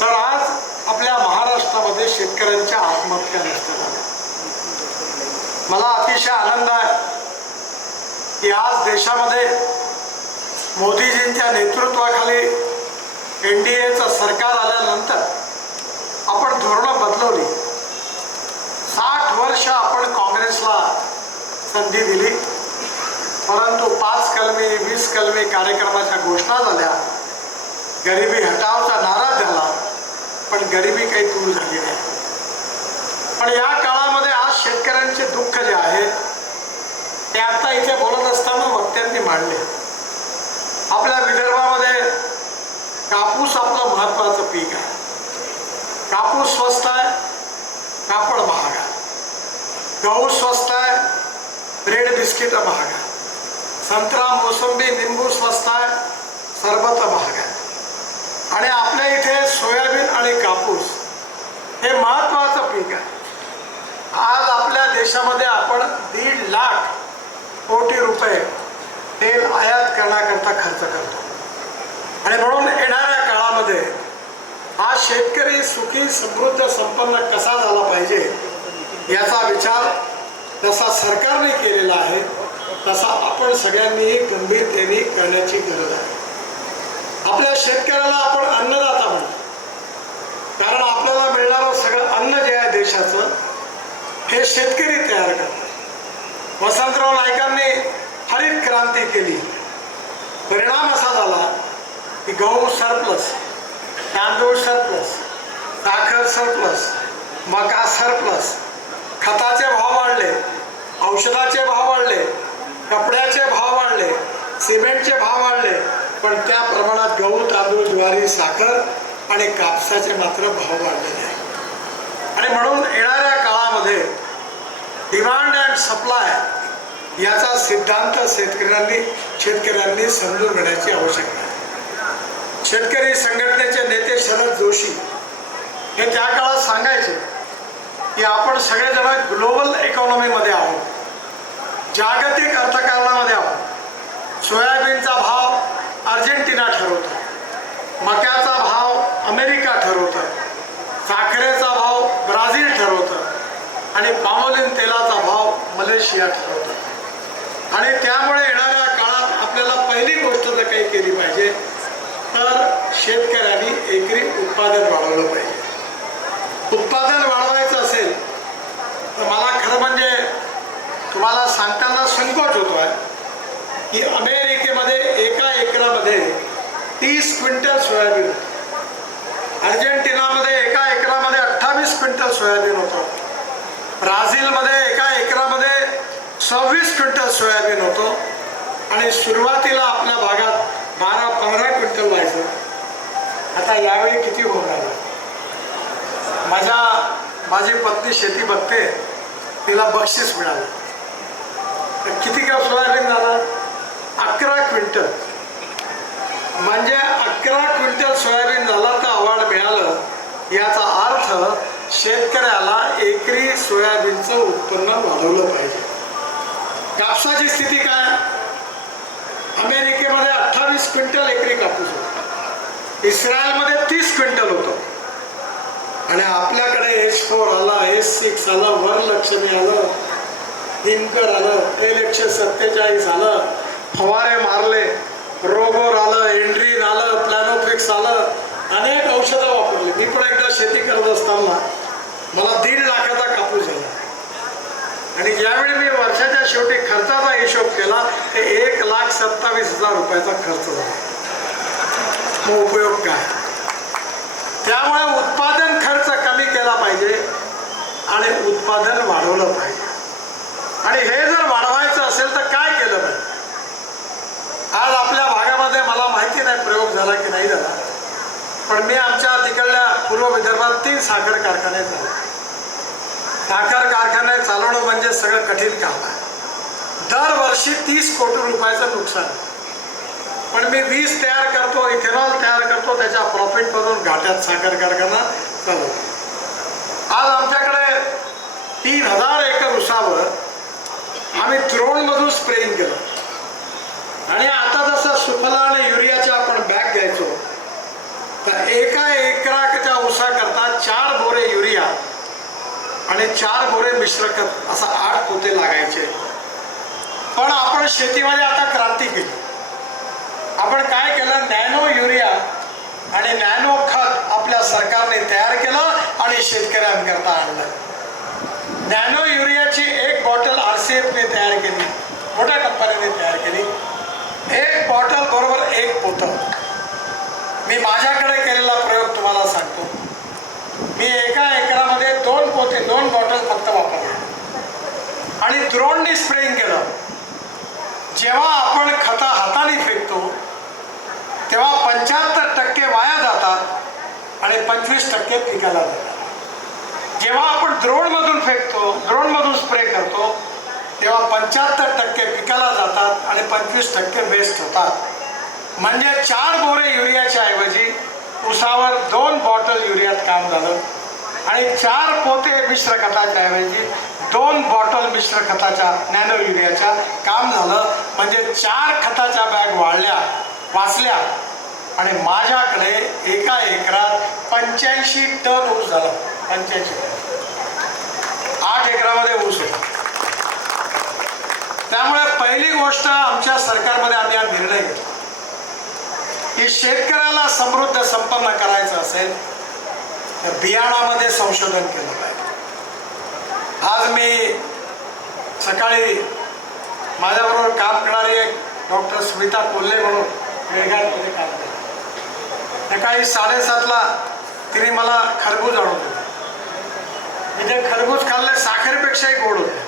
तर आज आपल्या महाराष्ट्रामध्ये शेतकऱ्यांच्या आत्महत्या नसत्या झाल्या. मला अतिशय आनंद आहे की आज देशामध्ये मोदीजींच्या नेतृत्वाखाली NDAचं सरकार आल्यानंतर आपण धोरणं बदलवली. 60 वर्ष आपण काँग्रेसला संधी दिली, परंतु 5 कलमी 20 कलमी कार्यक्रमाच्या घोषणा झाल्या, गरिबी हटावचा नारा झाला, पण गरिबी काही दूर झाली नाही. पण या काळामध्ये आज शेतकऱ्यांचे दुःख जे आहे ते आता इथे बोलत असताना वक्त्यांनी मांडले. आपल्या विदर्भामध्ये कापूस आपलं महत्त्वाचं पीक आहे. कापूस स्वस्त आहे, कापड महाग आहे. गहू स्वस्त आहे, ब्रेड बिस्किट महाग आहे. संत्रा मोसंबी लिंबू स्वस्त आहे, सरबत महाग आहे. आणि आपल्या इथे सोयाबीन आणि कापूस हे महत्त्वाचं पीक आहे. आज आपल्या देशामध्ये आपण 1.5 लाख कोटी रुपये तेल आयात करण्याकरता खर्च करतो. आणि म्हणून येणाऱ्या काळामध्ये हा शेतकरी सुखी समृद्ध संपन्न कसा झाला पाहिजे याचा विचार जसा सरकारने केलेला आहे तसा आपण सगळ्यांनी गंभीरतेने करण्याची गरज आहे. आपल्या शेतकऱ्याला आपण अन्नदाता म्हणतो, कारण आपल्याला मिळणारं सगळं अन्न जे आहे देशाचं हे शेतकरी तयार करतात. वसंतराव नाईकांनी हरित क्रांती केली. परिणाम असा झाला की गहू सरप्लस, तांदूळ सरप्लस, साखर सरप्लस, मका सरप्लस, खताचे भाव वाढले, औषधाचे भाव वाढले, कपड्याचे भाव वाढले, सिमेंटचे भाव वाढले, पण त्या प्रमाणात गहू तांदूळ ज्वारी साखर आणि कापसाचे मात्र भाव वाढलेले आहेत. आणि म्हणून येणाऱ्या काळामध्ये डिमांड अँड सप्लाय याचा सिद्धांत शेतकऱ्यांनी समजून घेण्याची आवश्यकता आहे. शेतकरी संघटनेचे नेते शरद जोशी हे त्या काळात सांगायचे की आपण सगळेजण ग्लोबल इकॉनॉमीमध्ये आहोत, जागतिक अर्थकारणामध्ये आहोत. सोयाबीनचा भाव अर्जेंटिना ठरवतो, मक्याचा भाव अमेरिका ठरवतं, साखरेचा भाव ब्राझील ठरवतं आणि पामोलिन तेलाचा भाव मलेशिया ठरवतं. आणि त्यामुळे येणाऱ्या काळात आपल्याला पहिली गोष्ट जर काही केली पाहिजे तर शेतकऱ्यांनी एकरी उत्पादन वाढवलं पाहिजे. उत्पादन वाढवायचं असेल तर मला खरं म्हणजे तुम्हाला सांगताना संकोच होतो आहे की अमेरिकेमध्ये एका एकरामध्ये 30 क्विंटल सोयाबीन, अर्जेंटिनामध्ये एका एकरामध्ये 28 क्विंटल सोयाबीन होतं, ब्राझीलमध्ये एका एकरामध्ये 26 क्विंटल सोयाबीन होतं आणि सुरुवातीला आपल्या भागात 12-15 क्विंटल व्हायचं. आता यावेळी किती होणार आहे? माझी पत्नी शेती बघते, तिला बक्षीस मिळालं. किती किलो सोयाबीन झालं? 11 क्विंटल. म्हणजे 11 क्विंटल सोयाबीन झाला तर अवॉर्ड मिळालं. याचा अर्थ शेतकऱ्याला एकरी सोयाबीनचं उत्पन्न वाढवलं पाहिजे. कापसाची स्थिती काय? अमेरिकेमध्ये 28 क्विंटल एकरी कापूस होता, इस्रायलमध्ये 30 क्विंटल होतं आणि आपल्याकडे H4 आला, H6 आला, वरलक्ष्मी आलं, हिमकर आलं, L147 आलं, फवारे मारले, रोगोर आलं, एंड्रीन आलं, प्लॅनोफिक्स आलं, अनेक औषधं वापरली. मी पण एकदा शेती करत असताना मला 1.5 लाखाचा कापूस झाला आणि ज्यावेळी मी वर्षाच्या शेवटी खर्चाचा हिशोब केला ते 1,27,000 रुपयाचा खर्च झाला. मग उपयोग काय? त्यामुळे उत्पादन खर्च कमी केला पाहिजे आणि उत्पादन वाढवलं पाहिजे. आणि हे जर वाढवायचं असेल तर काय केलं पाहिजे? आज आपल्या भागामध्ये मला माहिती नाही प्रयोग झाला की नाही झाला, पण मी आमच्या तिकडल्या पूर्व विदर्भात 3 साखर कारखाने चालवले. साखर कारखाने चालवणं म्हणजे सगळं कठीण काम आहे. दरवर्षी 30 कोटी रुपयाचं नुकसान. पण मी वीज तयार करतो, इथेनॉल तयार करतो, त्याच्या प्रॉफिटमधून घाट्यात साखर कारखाना चालवतो. आज आमच्याकडे 3000 एकर उसावर आम्ही ड्रोनमधून स्प्रेइंग केलं आणि आता जसं सुफला आणि युरियाच्या आपण बॅग घ्यायचो तर एका एकराच्या ऊसाकरता 4 बोरे युरिया आणि 4 बोरे मिश्र खत असा 8 पोते लागायचे. पण आपण शेतीमध्ये आता क्रांती केली. आपण काय केलं? नॅनो युरिया आणि नॅनो खत आपल्या सरकारने तयार केलं आणि शेतकऱ्यांकरता आणलं. नॅनो युरियाची 1 बॉटल RCFने तयार केली, मोठ्या कंपनीने तयार केली. 1 बॉटल बरोबर 1 पोतं. मी माझ्याकडे केलेला प्रयोग तुम्हाला सांगतो. मी एका एकरामध्ये 2 पोते 2 बॉटल फक्त वापरले आणि द्रोणनी स्प्रेइंग केलं. जेव्हा आपण खतं हाताने फेकतो तेव्हा 75% वाया जातात आणि 25% पिकाला जातात. जेव्हा आपण द्रोणमधून फेकतो, द्रोणमधून स्प्रे करतो तेव्हा 75% पिकाला जातात आणि 25% वेस्ट होतात. म्हणजे 4 बोरे युरियाच्या ऐवजी ऊसावर 2 बॉटल युरियात काम झालं आणि 4 पोते मिश्र खताच्या ऐवजी 2 बॉटल मिश्र खताच्या नॅनो युरियाच्या काम झालं. म्हणजे 4 खताच्या बॅग वाचल्या आणि माझ्याकडे एका एकरात 85 टन ऊस झाला. 85 टन 8 एकरामध्ये ऊस होता. त्यामुळे पहिली गोष्ट आमच्या सरकारमध्ये आम्ही हा निर्णय घेतला की शेतकऱ्याला समृद्ध संपन्न करायचं असेल तर बियाणामध्ये संशोधन केलं पाहिजे. आज मी सकाळी माझ्याबरोबर काम करणारी एक डॉक्टर स्मिता कोल्हे म्हणून मेळघाटमध्ये काम करते. सकाळी 7:30ला तिने मला खरबूज आणून दिले. मी ते खरबूज खाल्ले, साखरेपेक्षाही गोड होते,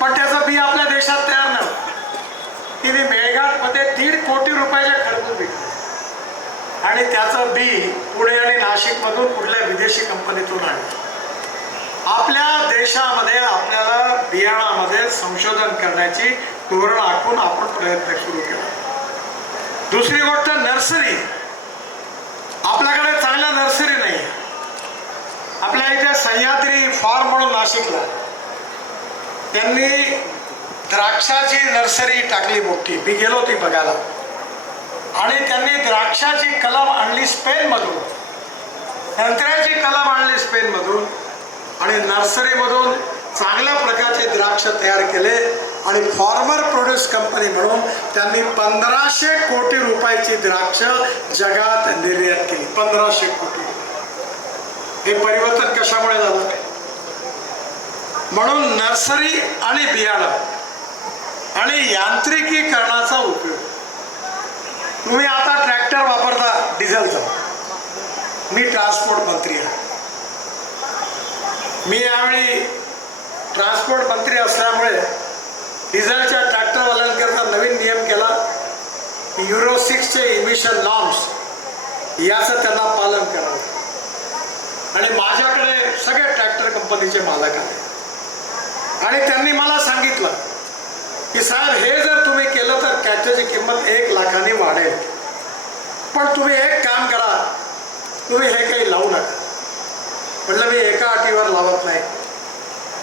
पण त्याचं बी आपल्या देशात तयार नव्हतं. तिने मेळघाटमध्ये 1.5 कोटी रुपयाचे खरबूज विकले आणि त्याचं बी पुणे आणि नाशिकमधून कुठल्या विदेशी कंपनीतून आणलं. आपल्या देशामध्ये आपल्याला बियाणामध्ये संशोधन करण्याची धोरण आखून आपण प्रयत्न सुरू केला. दुसरी गोष्ट नर्सरी. आपल्याकडे चांगल्या नर्सरी नाही. आपल्या इथे सह्याद्री फार्म म्हणून नाशिकला त्यांनी द्राक्षाची नर्सरी टाकली मोठी. मी गेलो ती बघायला. आणि त्यांनी द्राक्षाची कलम आणली स्पेनमधून, संत्र्याची कलम आणली स्पेनमधून आणि नर्सरीमधून चांगल्या प्रकारचे द्राक्ष तयार केले आणि फार्मर प्रोड्यूस कंपनी म्हणून त्यांनी 1500 कोटी रुपयाची द्राक्ष जगात निर्यात केली. 1500 कोटी. हे परिवर्तन कशामुळे झालं? म्हणून नर्सरी आणि बियाणं आणि यांत्रिकीकरणाचा उपयोग. तुम्ही आता ट्रॅक्टर वापरता डिझेलचा. मी ट्रान्सपोर्ट मंत्री आहे. मी यावेळी ट्रान्सपोर्ट मंत्री असल्यामुळे डिझेलच्या ट्रॅक्टरवाल्यांकरता नवीन नियम केला. युरो 6चे इमिशन नॉर्म्स याचं त्यांना पालन करावं. आणि माझ्याकडे सगळे ट्रॅक्टर कंपनीचे मालक आले आणि त्यांनी मला सांगितलं की साहेब हे जर तुम्ही केलं तर ट्रॅक्टरची किंमत 1 लाखाने वाढेल. पण तुम्ही एक काम करा, तुम्ही हे काही लावू नका. म्हटलं मी एका अटीवर लावत नाही.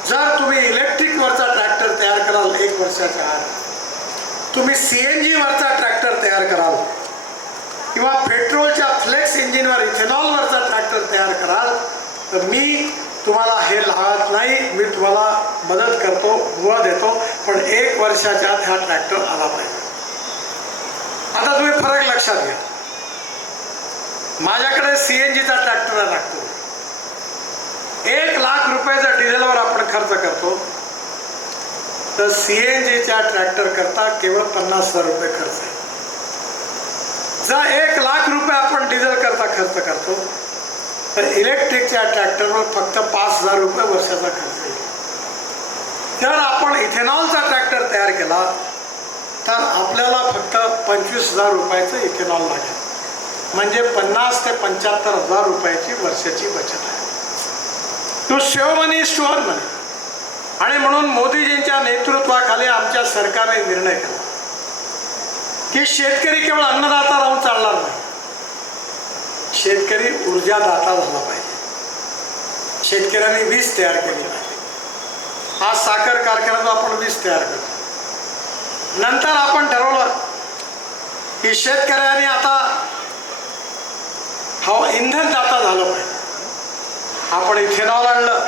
जर तुम्ही इलेक्ट्रिकवरचा ट्रॅक्टर तयार कराल 1 वर्षाच्या आत, तुम्ही CNG वरचा ट्रॅक्टर तयार कराल किंवा पेट्रोलच्या फ्लेक्स इंजिनवर इथेनॉलवरचा ट्रॅक्टर तयार कराल तर मी तुम्हाला हे लावत नाही. मी तुम्हाला मदत करतो, बुवा देतो, पण 1 वर्षाच्या आत हा ट्रॅक्टर आला पाहिजे. आता तुम्ही फरक लक्षात घ्या. माझ्याकडे CNGचा ट्रॅक्टर लागतो. 1 लाख रुपये जर डिझेलवर आपण खर्च करतो तर CNGच्या ट्रॅक्टर करता केवळ 50,000 रुपये खर्च आहे. जर 1 लाख रुपये आपण डिझेल करता खर्च करतो तर इलेक्ट्रिकच्या ट्रॅक्टरवर फक्त 5,000 रुपये वर्षाचा खर्च येईल. जर आपण इथेनॉलचा ट्रॅक्टर तयार केला तर आपल्याला फक्त 25,000 रुपयाचं इथेनॉल लागेल. म्हणजे 50,000 ते 75,000 रुपयाची वर्षाची बचत आहे. To save money is to earn money. आणि म्हणून मोदीजींच्या नेतृत्वाखाली आमच्या सरकारने निर्णय केला की शेतकरी केवळ अन्नदाता राहून चालणार नाही. शेतकरी ऊर्जादाता झाला पाहिजे. शेतकऱ्यांनी वीज तयार केली पाहिजे. आज साखर कारखान्यात आपण वीज तयार करतो. नंतर आपण ठरवलं की शेतकऱ्यांनी आता इंधनदाता झालं पाहिजे. आपण इथेनॉल आणलं.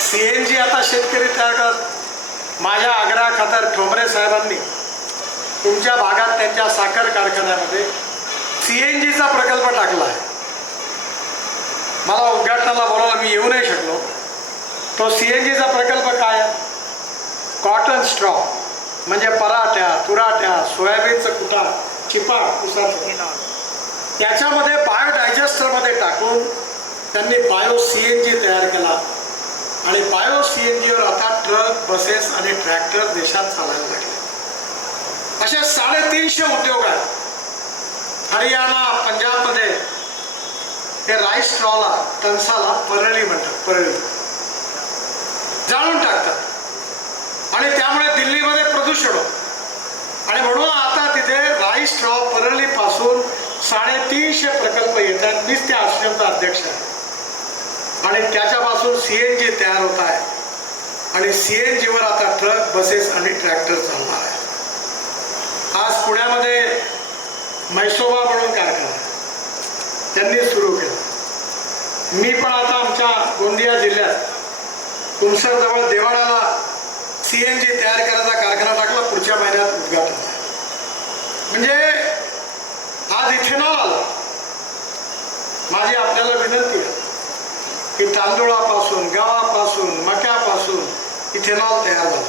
CNG आता शेतकरी तयार करत. माझ्या आग्रहाखातर ठोंबरे साहेबांनी तुमच्या भागात त्यांच्या साखर कारखान्यामध्ये CNGचा प्रकल्प टाकला आहे. मला उद्घाटनाला बोलायला मी येऊ नाही शकलो. तो CNGचा प्रकल्प काय आहे? कॉटन स्ट्रॉ म्हणजे पराठ्या, तुराट्या, सोयाबीनचं कुटा, चिपा उसाचं, त्याच्यामध्ये बायोडायजेस्टरमध्ये टाकून त्यांनी बायो CNG तयार केला. आणि बायो CNGवर आता ट्रक, बसेस आणि ट्रॅक्टर देशात चालायला लागले. असे 350 उद्योग आहेत. हरियाणा, पंजाबमध्ये हे राईस स्ट्रॉला, टणसाला परळी म्हणतात. परळी जाळून टाकतात आणि त्यामुळे दिल्लीमध्ये प्रदूषण होतं. आणि म्हणून आता तिथे राईस स्ट्रॉ परळीपासून 350 प्रकल्प येतात. मीच त्या आश्रमचा अध्यक्ष आहे. आणि त्याच्यापासून CNG तयार होत आहे आणि CNGवर आता ट्रक, बसेस आणि ट्रॅक्टर चालणार आहे. आज पुण्यामध्ये म्हैसोबा म्हणून कारखाना त्यांनी सुरू केला. मी पण आता आमच्या गोंदिया जिल्ह्यात तुमसरजवळ देवाडाला CNG तयार करायचा कारखाना टाकला. पुढच्या महिन्यात उद्घाटन आहे. म्हणजे आज इथेनॉल आलं. माझी आपल्याला विनंती आहे की तांदूळापासून, गव्हापासून, मक्यापासून इथेनॉल तयार झालं.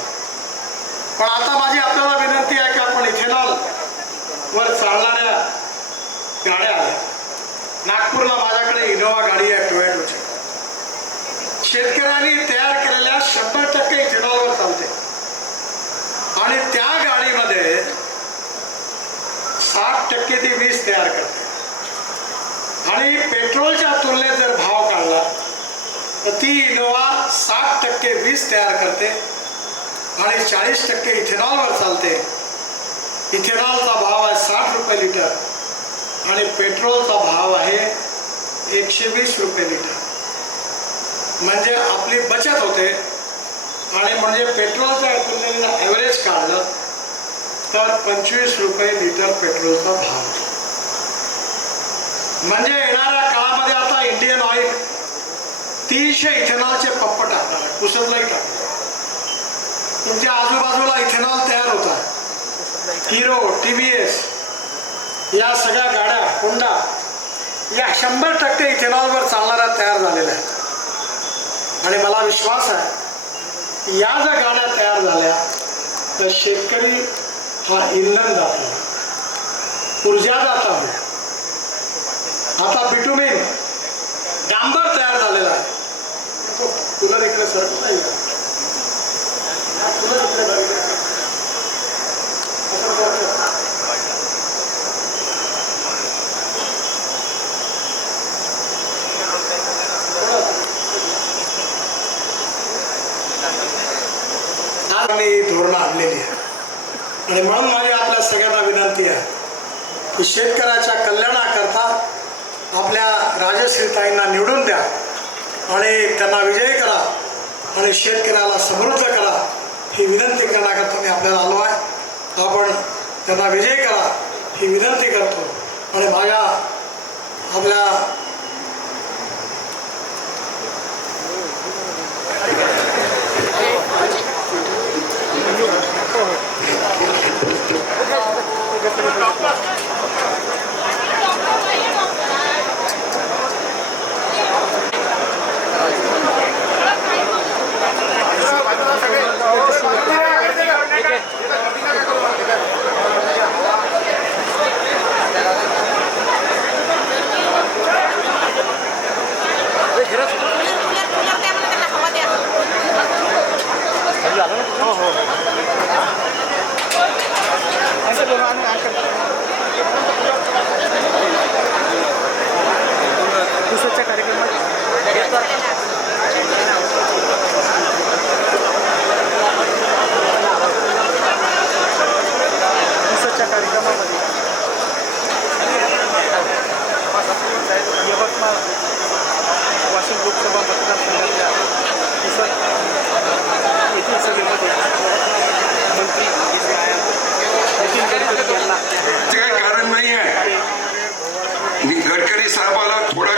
पण आता माझी आपल्याला विनंती आहे की आपण इथेनॉल वर चालणाऱ्या गाड्या आल्या. नागपूरला माझ्याकडे इनोवा गाडी आहे टोयोटोची. शेतकऱ्यांनी तयार केलेल्या 100% इथेनॉलवर चालते. आणि त्या गाडीमध्ये 60% ती वीज तयार करते. आणि पेट्रोलच्या तुलनेत जर भाव काढला तर ती इनोवा 60% वीज तयार करते आणि 40% इथेनॉलवर चालते. इथेनॉलचा भाव आहे 60 रुपये लिटर आणि पेट्रोलचा भाव आहे 120 रुपये लिटर. म्हणजे आपली बचत होते आणि म्हणजे पेट्रोलच्या तुलनेने ॲव्हरेज काढलं तर 25 रुपये लिटर पेट्रोलचा भाव. म्हणजे येणाऱ्या काळामध्ये आता इंडियन ऑइल 300 इथेनॉलचे पंप टाकणार, पुसतलाही टाकणार. तुमच्या आजूबाजूला इथेनॉल तयार होता. हिरो, TVS या सगळ्या गाड्या, होंडा या 100% इथेनॉलवर चालणाऱ्या तयार झालेल्या आहेत. आणि मला विश्वास आहे या जर गाड्या तयार झाल्या तर शेतकरी हा इंधनदाता, ऊर्जादाता होईल. आता बिटुमेन डांबर तयार झालेला आहे. तुला इकडे सरकत नाही का? धोरणं आणलेली आहे आणि म्हणून माझी आपल्या सगळ्यांना विनंती आहे की शेतकऱ्याच्या कल्याणाकरता आपल्या राजश्रीताईंना निवडून द्या आणि त्यांना विजयी करा आणि शेतकऱ्याला समृद्ध करा ही विनंती करण्याकरता मी आपल्याला आलो आहे. आपण त्यांना विजयी करा ही विनंती करतो आणि माझ्या आपल्या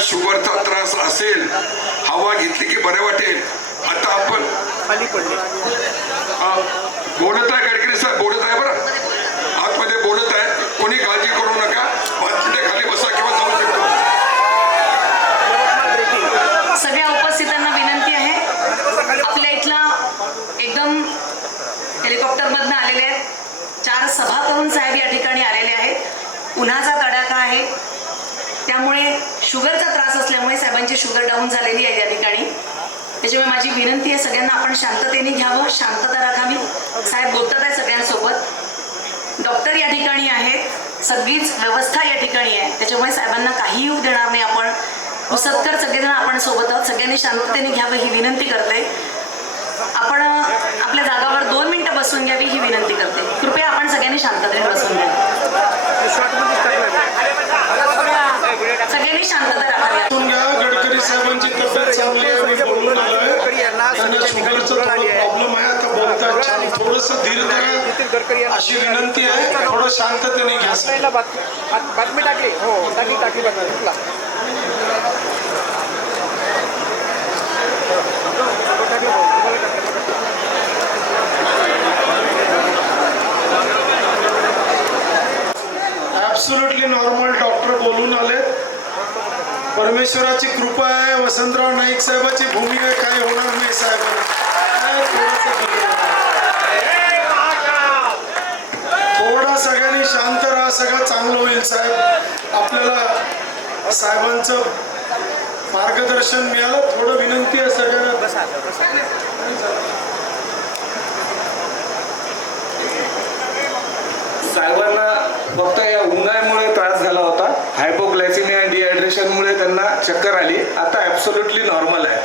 शुगरचा त्रास असेल, हवा घेतली की बरे वाटेल. आता आपण खाली पडले बोलत आहे, गडकरी साहेब बोलत आहे, बरं आतमध्ये बोलत आहे, कोणी काळजी करू नका. 5 मिनिटे खाली बसा किंवा जाऊ शकतो. सगळ्या उपस्थितांना विनंती आहे, आपल्या इथला एकदम हेलिकॉप्टरमधनं आलेले आहेत 4 सभा करून साहेब या ठिकाणी आलेले आहेत. उन्हाचा तडाखा आहे त्यामुळे शुगरचा त्रास असल्यामुळे साहेबांची शुगर डाऊन झालेली आहे या ठिकाणी. त्याच्यामुळे माझी विनंती आहे सगळ्यांना आपण शांततेने घ्यावं, शांतता राखावी. साहेब बोलतात आहे सगळ्यांसोबत, डॉक्टर या ठिकाणी आहेत, सगळीच व्यवस्था या ठिकाणी आहे. त्याच्यामुळे साहेबांना काहीही होऊ देणार नाही. आपण पुसतकर सगळेजण आपण सोबत आहोत, सगळ्यांनी शांततेने घ्यावं ही विनंती करते. आपण आपल्या जागावर 2 मिनिटं बसून घ्यावी ही विनंती करते. कृपया आपण सगळ्यांनी शांततेने बसून घ्या, सगळ्यांनी शांतता राखावी. गडकरी साहेबांची तब्येत चांगली आहे, मी बोलून आलोय. त्यांना शुगरचा प्रॉब्लेम आहे, आता बोलतात छान, थोडंसं धीर धरा अशी विनंती आहे. थोडं शांततेने घ्या. बातमी टाकली हो, टाकली बघा. ॲब्सोल्युटली नॉर्मल डॉक्टर बोलून आले. परमेश्वराची कृपा आहे, वसंतराव नाईक साहेबाची भूमी आहे, काही होणार नाही साहेबांना. थोडा सगळ्यांनी शांत राहा, सगळं चांगलं होईल साहेब. आपल्याला साहेबांचं मार्गदर्शन मिळालं. थोडं विनंती आहे सगळ्यांना. साहेबांना फक्त या उन्हाळ्यामुळे त्रास झाला होता, हायपोग्लायसिमिया आणि डिहायड्रेशनमुळे चक्कर आली, आता ॲब्सोल्युटली नॉर्मल आहे.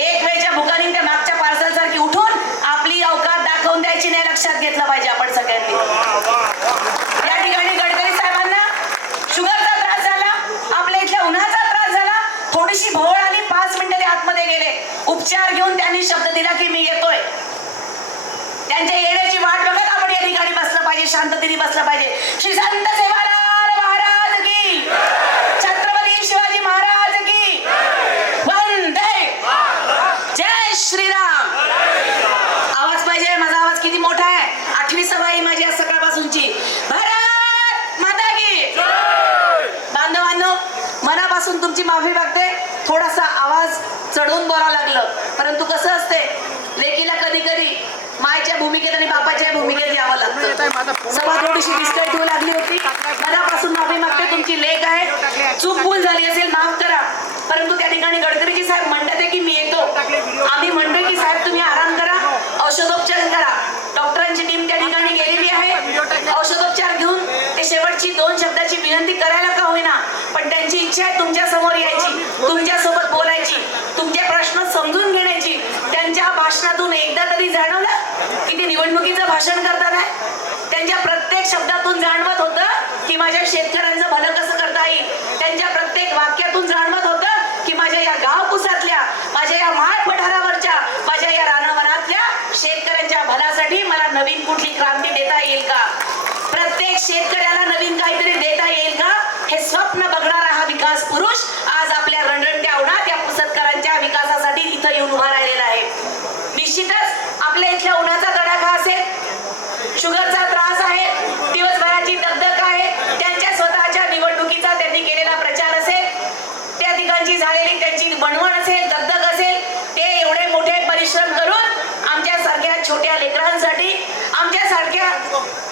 एक वेळच्या भुकानी त्या मागच्या पार्सल सारखी उठून आपली अवकात दाखवून द्यायची नाही, लक्षात घेतलं पाहिजे आपण सगळ्यांनी. या ठिकाणी गडकरी साहेबांना शुगरचा त्रास झाला, आपल्या इथल्या उन्हाचा त्रास झाला, थोडीशी भोवळ आली, 5 मिनिटं ते आतमध्ये गेले. उपचार घेऊन त्यांनी शब्द दिला की मी येतोय. त्यांच्या येण्याची वाट बघत आपण या ठिकाणी बसलं पाहिजे, शांततेने बसलं पाहिजे. श्री संत सेवालाल महाराज की, छत्रपती शिवाजी महाराज की, वंदे जय श्रीराम. आवाज पाहिजे, माझा आवाज किती मोठा आहे. 8वी सवाई माझी आज सकाळपासूनची. भारत माता की. बांधवांनो, मनापासून तुमची माफी मागते. थोडासा आवाज चढवून बोलावं लागलं, परंतु कसं असते, लेकीला कधी कधी मायच्या भूमिकेत आणि बापाच्या भूमिकेत यावं लागतं. सभा थोडीशी डिस्टर्ब होऊ लागली होती. मनापासून माफी मागते. तुमची लेख आहे, चूक भूल झाली असेल माफ करा. परंतु त्या ठिकाणी गडकरीजी साहेब म्हणतात की मी येतो. आम्ही म्हणतोय की साहेब तुम्ही आराम करा, औषधोपचार करा. डॉक्टरांची टीम त्या ठिकाणी गेलेली आहे. औषधोपचार घेऊन ते शेवटची 2 शब्दाची विनंती करायला का होईना, पण त्यांची इच्छा आहे तुमच्या समोर यायची, तुमच्यासोबत बोलायची, तुमचे प्रश्न समजून घेण्याची. त्यांच्या भाषणातून एकदा तरी जाणवलं की ते निवडणुकीचं भाषण करतात आहे. त्यांच्या प्रत्येक शब्दातून जाणवत होतं की माझ्या शेतकऱ्यांचं भलं कसं करता येईल. त्यांच्या प्रत्येक वाक्यातून जाणवत होतं की माझ्या या गावकुसातल्या, माझ्या या माळ पठारावरच्या, माझ्या या रानावनातल्या शेतकऱ्यांच्या भल्यासाठी मला नवीन कुठली क्रांती देता येईल का, प्रत्येक शेतकऱ्याला नवीन काहीतरी देता येईल का, हे स्वप्न बघणारा हा विकास पुरुष आज आपल्या रणरणत्या उन्हात या पुसदकरांच्या विकासासाठी इथं येऊन उभा राहिलेला आहे. निश्चितच आपल्या इथल्या उन्हाचा तडाखा असेल, शुगरचा त्रास आहे, दिवसभराची दगदग आहे, त्यांच्या स्वतःच्या निवडणुकीचा त्यांनी केलेला प्रचार असेल, त्या ठिकाणची झालेली त्यांची बनवण असेल, दगदग असेल, ते एवढे मोठे परिश्रम करून आमच्यासारख्या छोट्या लेकरांसाठी, आमच्यासारख्या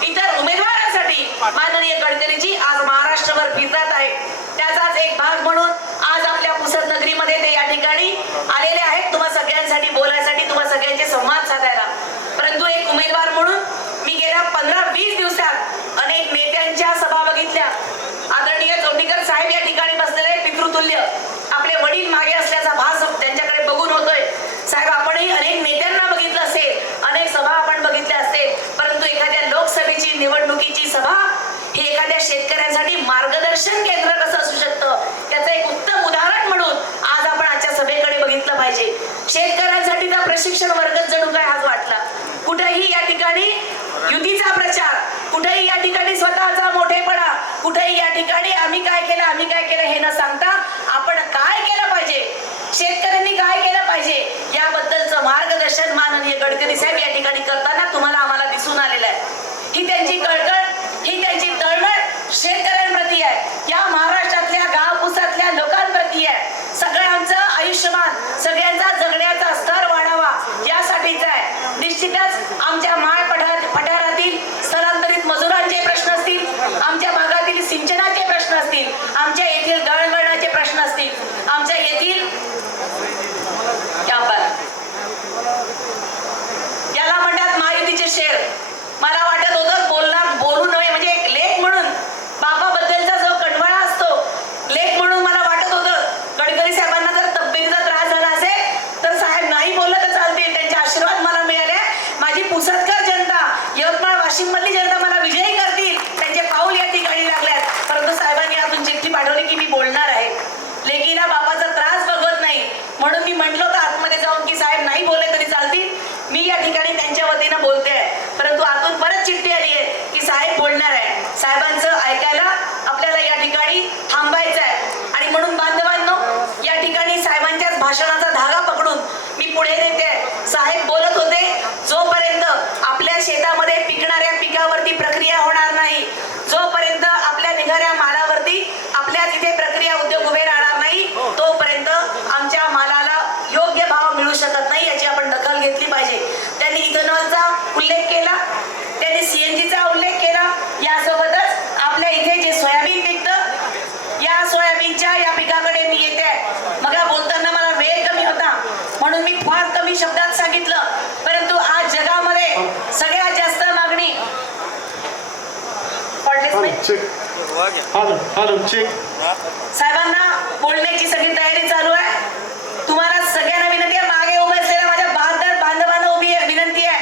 इतर उमेदवारांसाठी माननीय गडकरीजी आज महाराष्ट्रभर फिरतात आहे. त्याचाच एक भाग म्हणून आज आपल्या पुसद नगरीमध्ये ते या ठिकाणी आलेले आहेत तुम्हा सगळ्यांसाठी बोलायसाठी, तुम्हा सगळ्यांचे संवाद साधायला. परंतु एक उमेदवार म्हणून मी गेल्या 15-20 दिवसात अनेक नेत्यांच्या सभा बघितल्या. आदरणीय जोडीकर साहेब या ठिकाणी बसलेले, पितृतुल्य आपले वडील मागे असल्याचा भास त्यांच्याकडे बघून होतोय. साहेब आपणही अनेक नेत्यांना बघितलं असेल, अनेक सभा आपण बघितल्या असतील, परंतु एखाद्या लोकसभेची निवडणुकीची सभा ही एखाद्या शेतकऱ्यांसाठी मार्गदर्शन केंद्र कसं असू शकतं त्याचं एक उत्तम उदाहरण म्हणून आज आपण आजच्या सभेकडे बघितलं पाहिजे. शेतकऱ्यांसाठीचा प्रशिक्षण वर्गच जणू काय आज वाटला. कुठेही या ठिकाणी युतीचा प्रचार, कुठेही या ठिकाणी स्वतःचा मोठेपणा, कुठेही या ठिकाणी आम्ही काय केलं हे न सांगता आपण काय केलं पाहिजे, शेतकऱ्यांनी काय केलं पाहिजे याबद्दलचं मार्गदर्शन माननीय गडकरी साहेब या ठिकाणी करताना तुम्हाला आम्हाला दिसून आलेलं आहे. ही त्यांची कळकळ, ही त्यांची तळमळ शेतकऱ्यांप्रती आहे, या महाराष्ट्रातल्या गावकुसातल्या लोकांप्रती आहे. सगळ्यांचं आयुष्यमान, सगळ्यांचा जगण्याचा स्तर वाढावा यासाठीच आहे. निश्चितच आमच्या माळ पठारातील स्थलांतरित मजुरांचे प्रश्न असतील, आमच्या भागातील सिंचनाचे प्रश्न असतील, आमच्या येथील दळणवळणाचे प्रश्न असतील, आमच्या येथील याला म्हणतात महायुतीचे शेर. मला वाटत होतं बोलू नये, म्हणजे एक लेख म्हणून बापाबद्दलचा जो कंडवाळा असतो, लेख म्हणून मला वाटत होतं गडकरी साहेबांना जर तब्येतीचा त्रास झाला असेल तर साहेब नाही बोललं तर चालतील, त्यांचे आशीर्वाद मला मिळाले. माझी पुसदकर जनता, यवतमाळ वाशिम मधली जनता मला विजयी करतील, त्यांचे पाऊल या ठिकाणी लागल्यात. परंतु साहेबांनी आतून चिठ्ठी पाठवली की मी बोलणार आहे. लेकीला बापाचा त्रास बघत नाही म्हणून मी म्हटलं होतं आतमध्ये जाऊन की साहेब नाही बोलले तरी चालतील, मी या ठिकाणी त्यांच्या वतीनं बोलते आहे. परंतु आतून परत चिठ्ठी आली आहे की साहेब बोलणार आहे. साहेबांचं ऐकायला आपल्याला या ठिकाणी थांबायचं आहे. आणि म्हणून बांधवांनो, या ठिकाणी साहेबांच्याच भाषणाचा धागा पकडून मी पुढे नेते आहे. साहेब बोलत होते, जोपर्यंत आपल्या शेतामध्ये पिकणाऱ्या पिकावरती प्रक्रिया होणार नाही, जोपर्यंत आपल्या निघाऱ्या मालावरती आपल्या तिथे प्रक्रिया उद्योग उभे राहणार नाही, तोपर्यंत आमच्या मालाला योग्य भाव मिळू शकत नाही, याची आपण दखल घेतली पाहिजे. त्यांनी इथेनॉलचा उल्लेख केला, त्यांनी सीएनजीचा उल्लेख केला. यासोबतच आपल्या इथे जे सोयाबीन पिकतं, या सोयाबीनच्या या पिकाकडे मी येते आहे. मग बोलताना मला वेळ कमी होता म्हणून मी फार कमी शब्दात सांगितलं, परंतु आज जगामध्ये सगळ्यात जास्त मागणी चेक हॅलो चेक. साहेबांना बोलण्याची सगळी तयारी चालू आहे. तुम्हाला सगळ्यांना विनंती आहे, मागे उभे असलेल्या माझ्या बहादर बांधवांना विनंती आहे.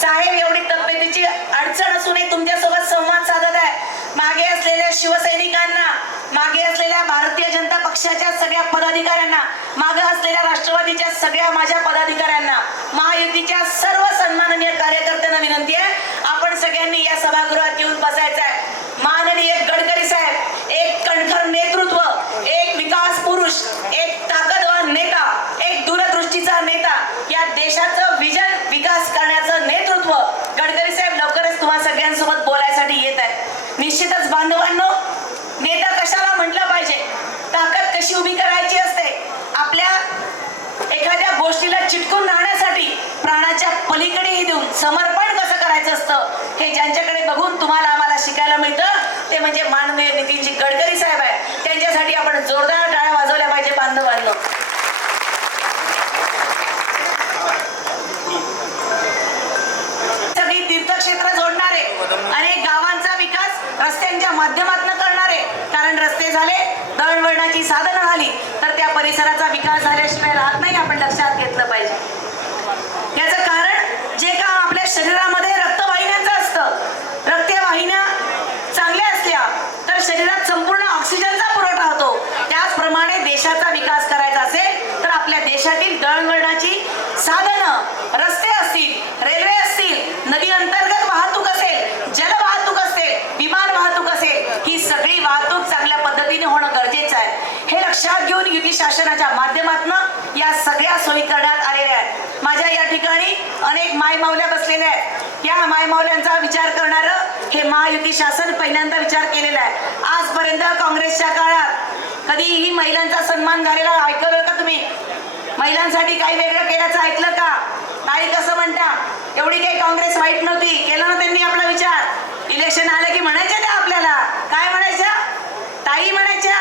साहेब एवढी तब्येतीची अडचण असूनही तुमच्यासोबत संवाद साधत आहे. मागे असलेल्या शिवसैनिकांना, मागे असलेल्या भारतीय जनता पक्षाच्या सगळ्या पदाधिकाऱ्यांना, मागे असलेल्या राष्ट्रवादीच्या सगळ्या माझ्या पदाधिकाऱ्यांना, महायुतीच्या सर्व सन्माननीय कार्यकर्त्यांना विनंती आहे, आपण सगळ्यांनी या सभागृहात येऊन बसायचं आहे. माननीय गडकरी साहेब एक कणखर नेतृत्व, एक विकास पुरुष, एक ताकदवान नेता, एक दूरदृष्टीचा नेता, या देशाचं विजन विकास करण्याचं नेतृत्व गडकरी साहेब लवकरच तुम्हा सगळ्यांसोबत बोलायसाठी येत आहे. निश्चितच बांधवांनो, नेता कशाला म्हटलं पाहिजे, ताकद कशी उभी करायची असते, आपल्या एखाद्या गोष्टीला चिटकून राहण्यासाठी प्राणाच्या पलीकडेही देऊन समर्पण कसं करायचं असतं, हे ज्यांच्याकडे बघून तुम्हाला आम्हाला शिकायला मिळतं ते म्हणजे माननीय नितीनजी गडकरी साहेब आहे. त्यांच्यासाठी आपण जोरदार टाळ्या वाजवल्या पाहिजे बांधवांनो. सगळी तीर्थक्षेत्र जोडणारे, अनेक गावांचा विकास रस्त्यांच्या माध्यमातून करणारे, कारण रस्ते झाले, दळणवळणाची साधनं झाली तर त्या परिसराचा विकास झाल्याशिवाय राहत नाही, आपण लक्षात घेतलं पाहिजे. याचं कारण जे काम आपल्या शरीरामध्ये रक्तवाहिन्यांचं असतं, रक्तवाहिन्या चांगल्या असल्या तर शरीरात संपूर्ण ऑक्सिजनचा पुरवठा होतो. त्याचप्रमाणे देशाचा विकास करायचा असेल तर आपल्या देशातील दळणवळणाची साधनं, रस्ते असतील, रेल्वे असतील, नदी अंतर्गत वाहतूक असेल, जल वाहतूक असेल, विमान वाहतूक असेल, ही सगळी वाहतूक चांगल्या पद्धतीने होणं गरजेचं आहे. हे लक्षात घेऊन युती शासनाच्या माध्यमातून या सगळ्या सोयी करण्यात आलेल्या आहेत. माझ्या या ठिकाणी अनेक मायमावल्या बसलेल्या आहेत. या मायमावल्यांचा विचार करणारं हे महायुती शासन पहिल्यांदा विचार केलेला आहे. आजपर्यंत काँग्रेसच्या काळात कधीही महिलांचा सन्मान झालेला ऐकलं का तुम्ही? महिलांसाठी काही वेगळं केल्याचं ऐकलं का? नाही. कसं म्हणता, एवढी काही काँग्रेस वाईट नव्हती, केलं ना त्यांनी आपला विचार. इलेक्शन आलं की म्हणायच्या त्या आपल्याला, काय म्हणायच्या? ताई म्हणायच्या,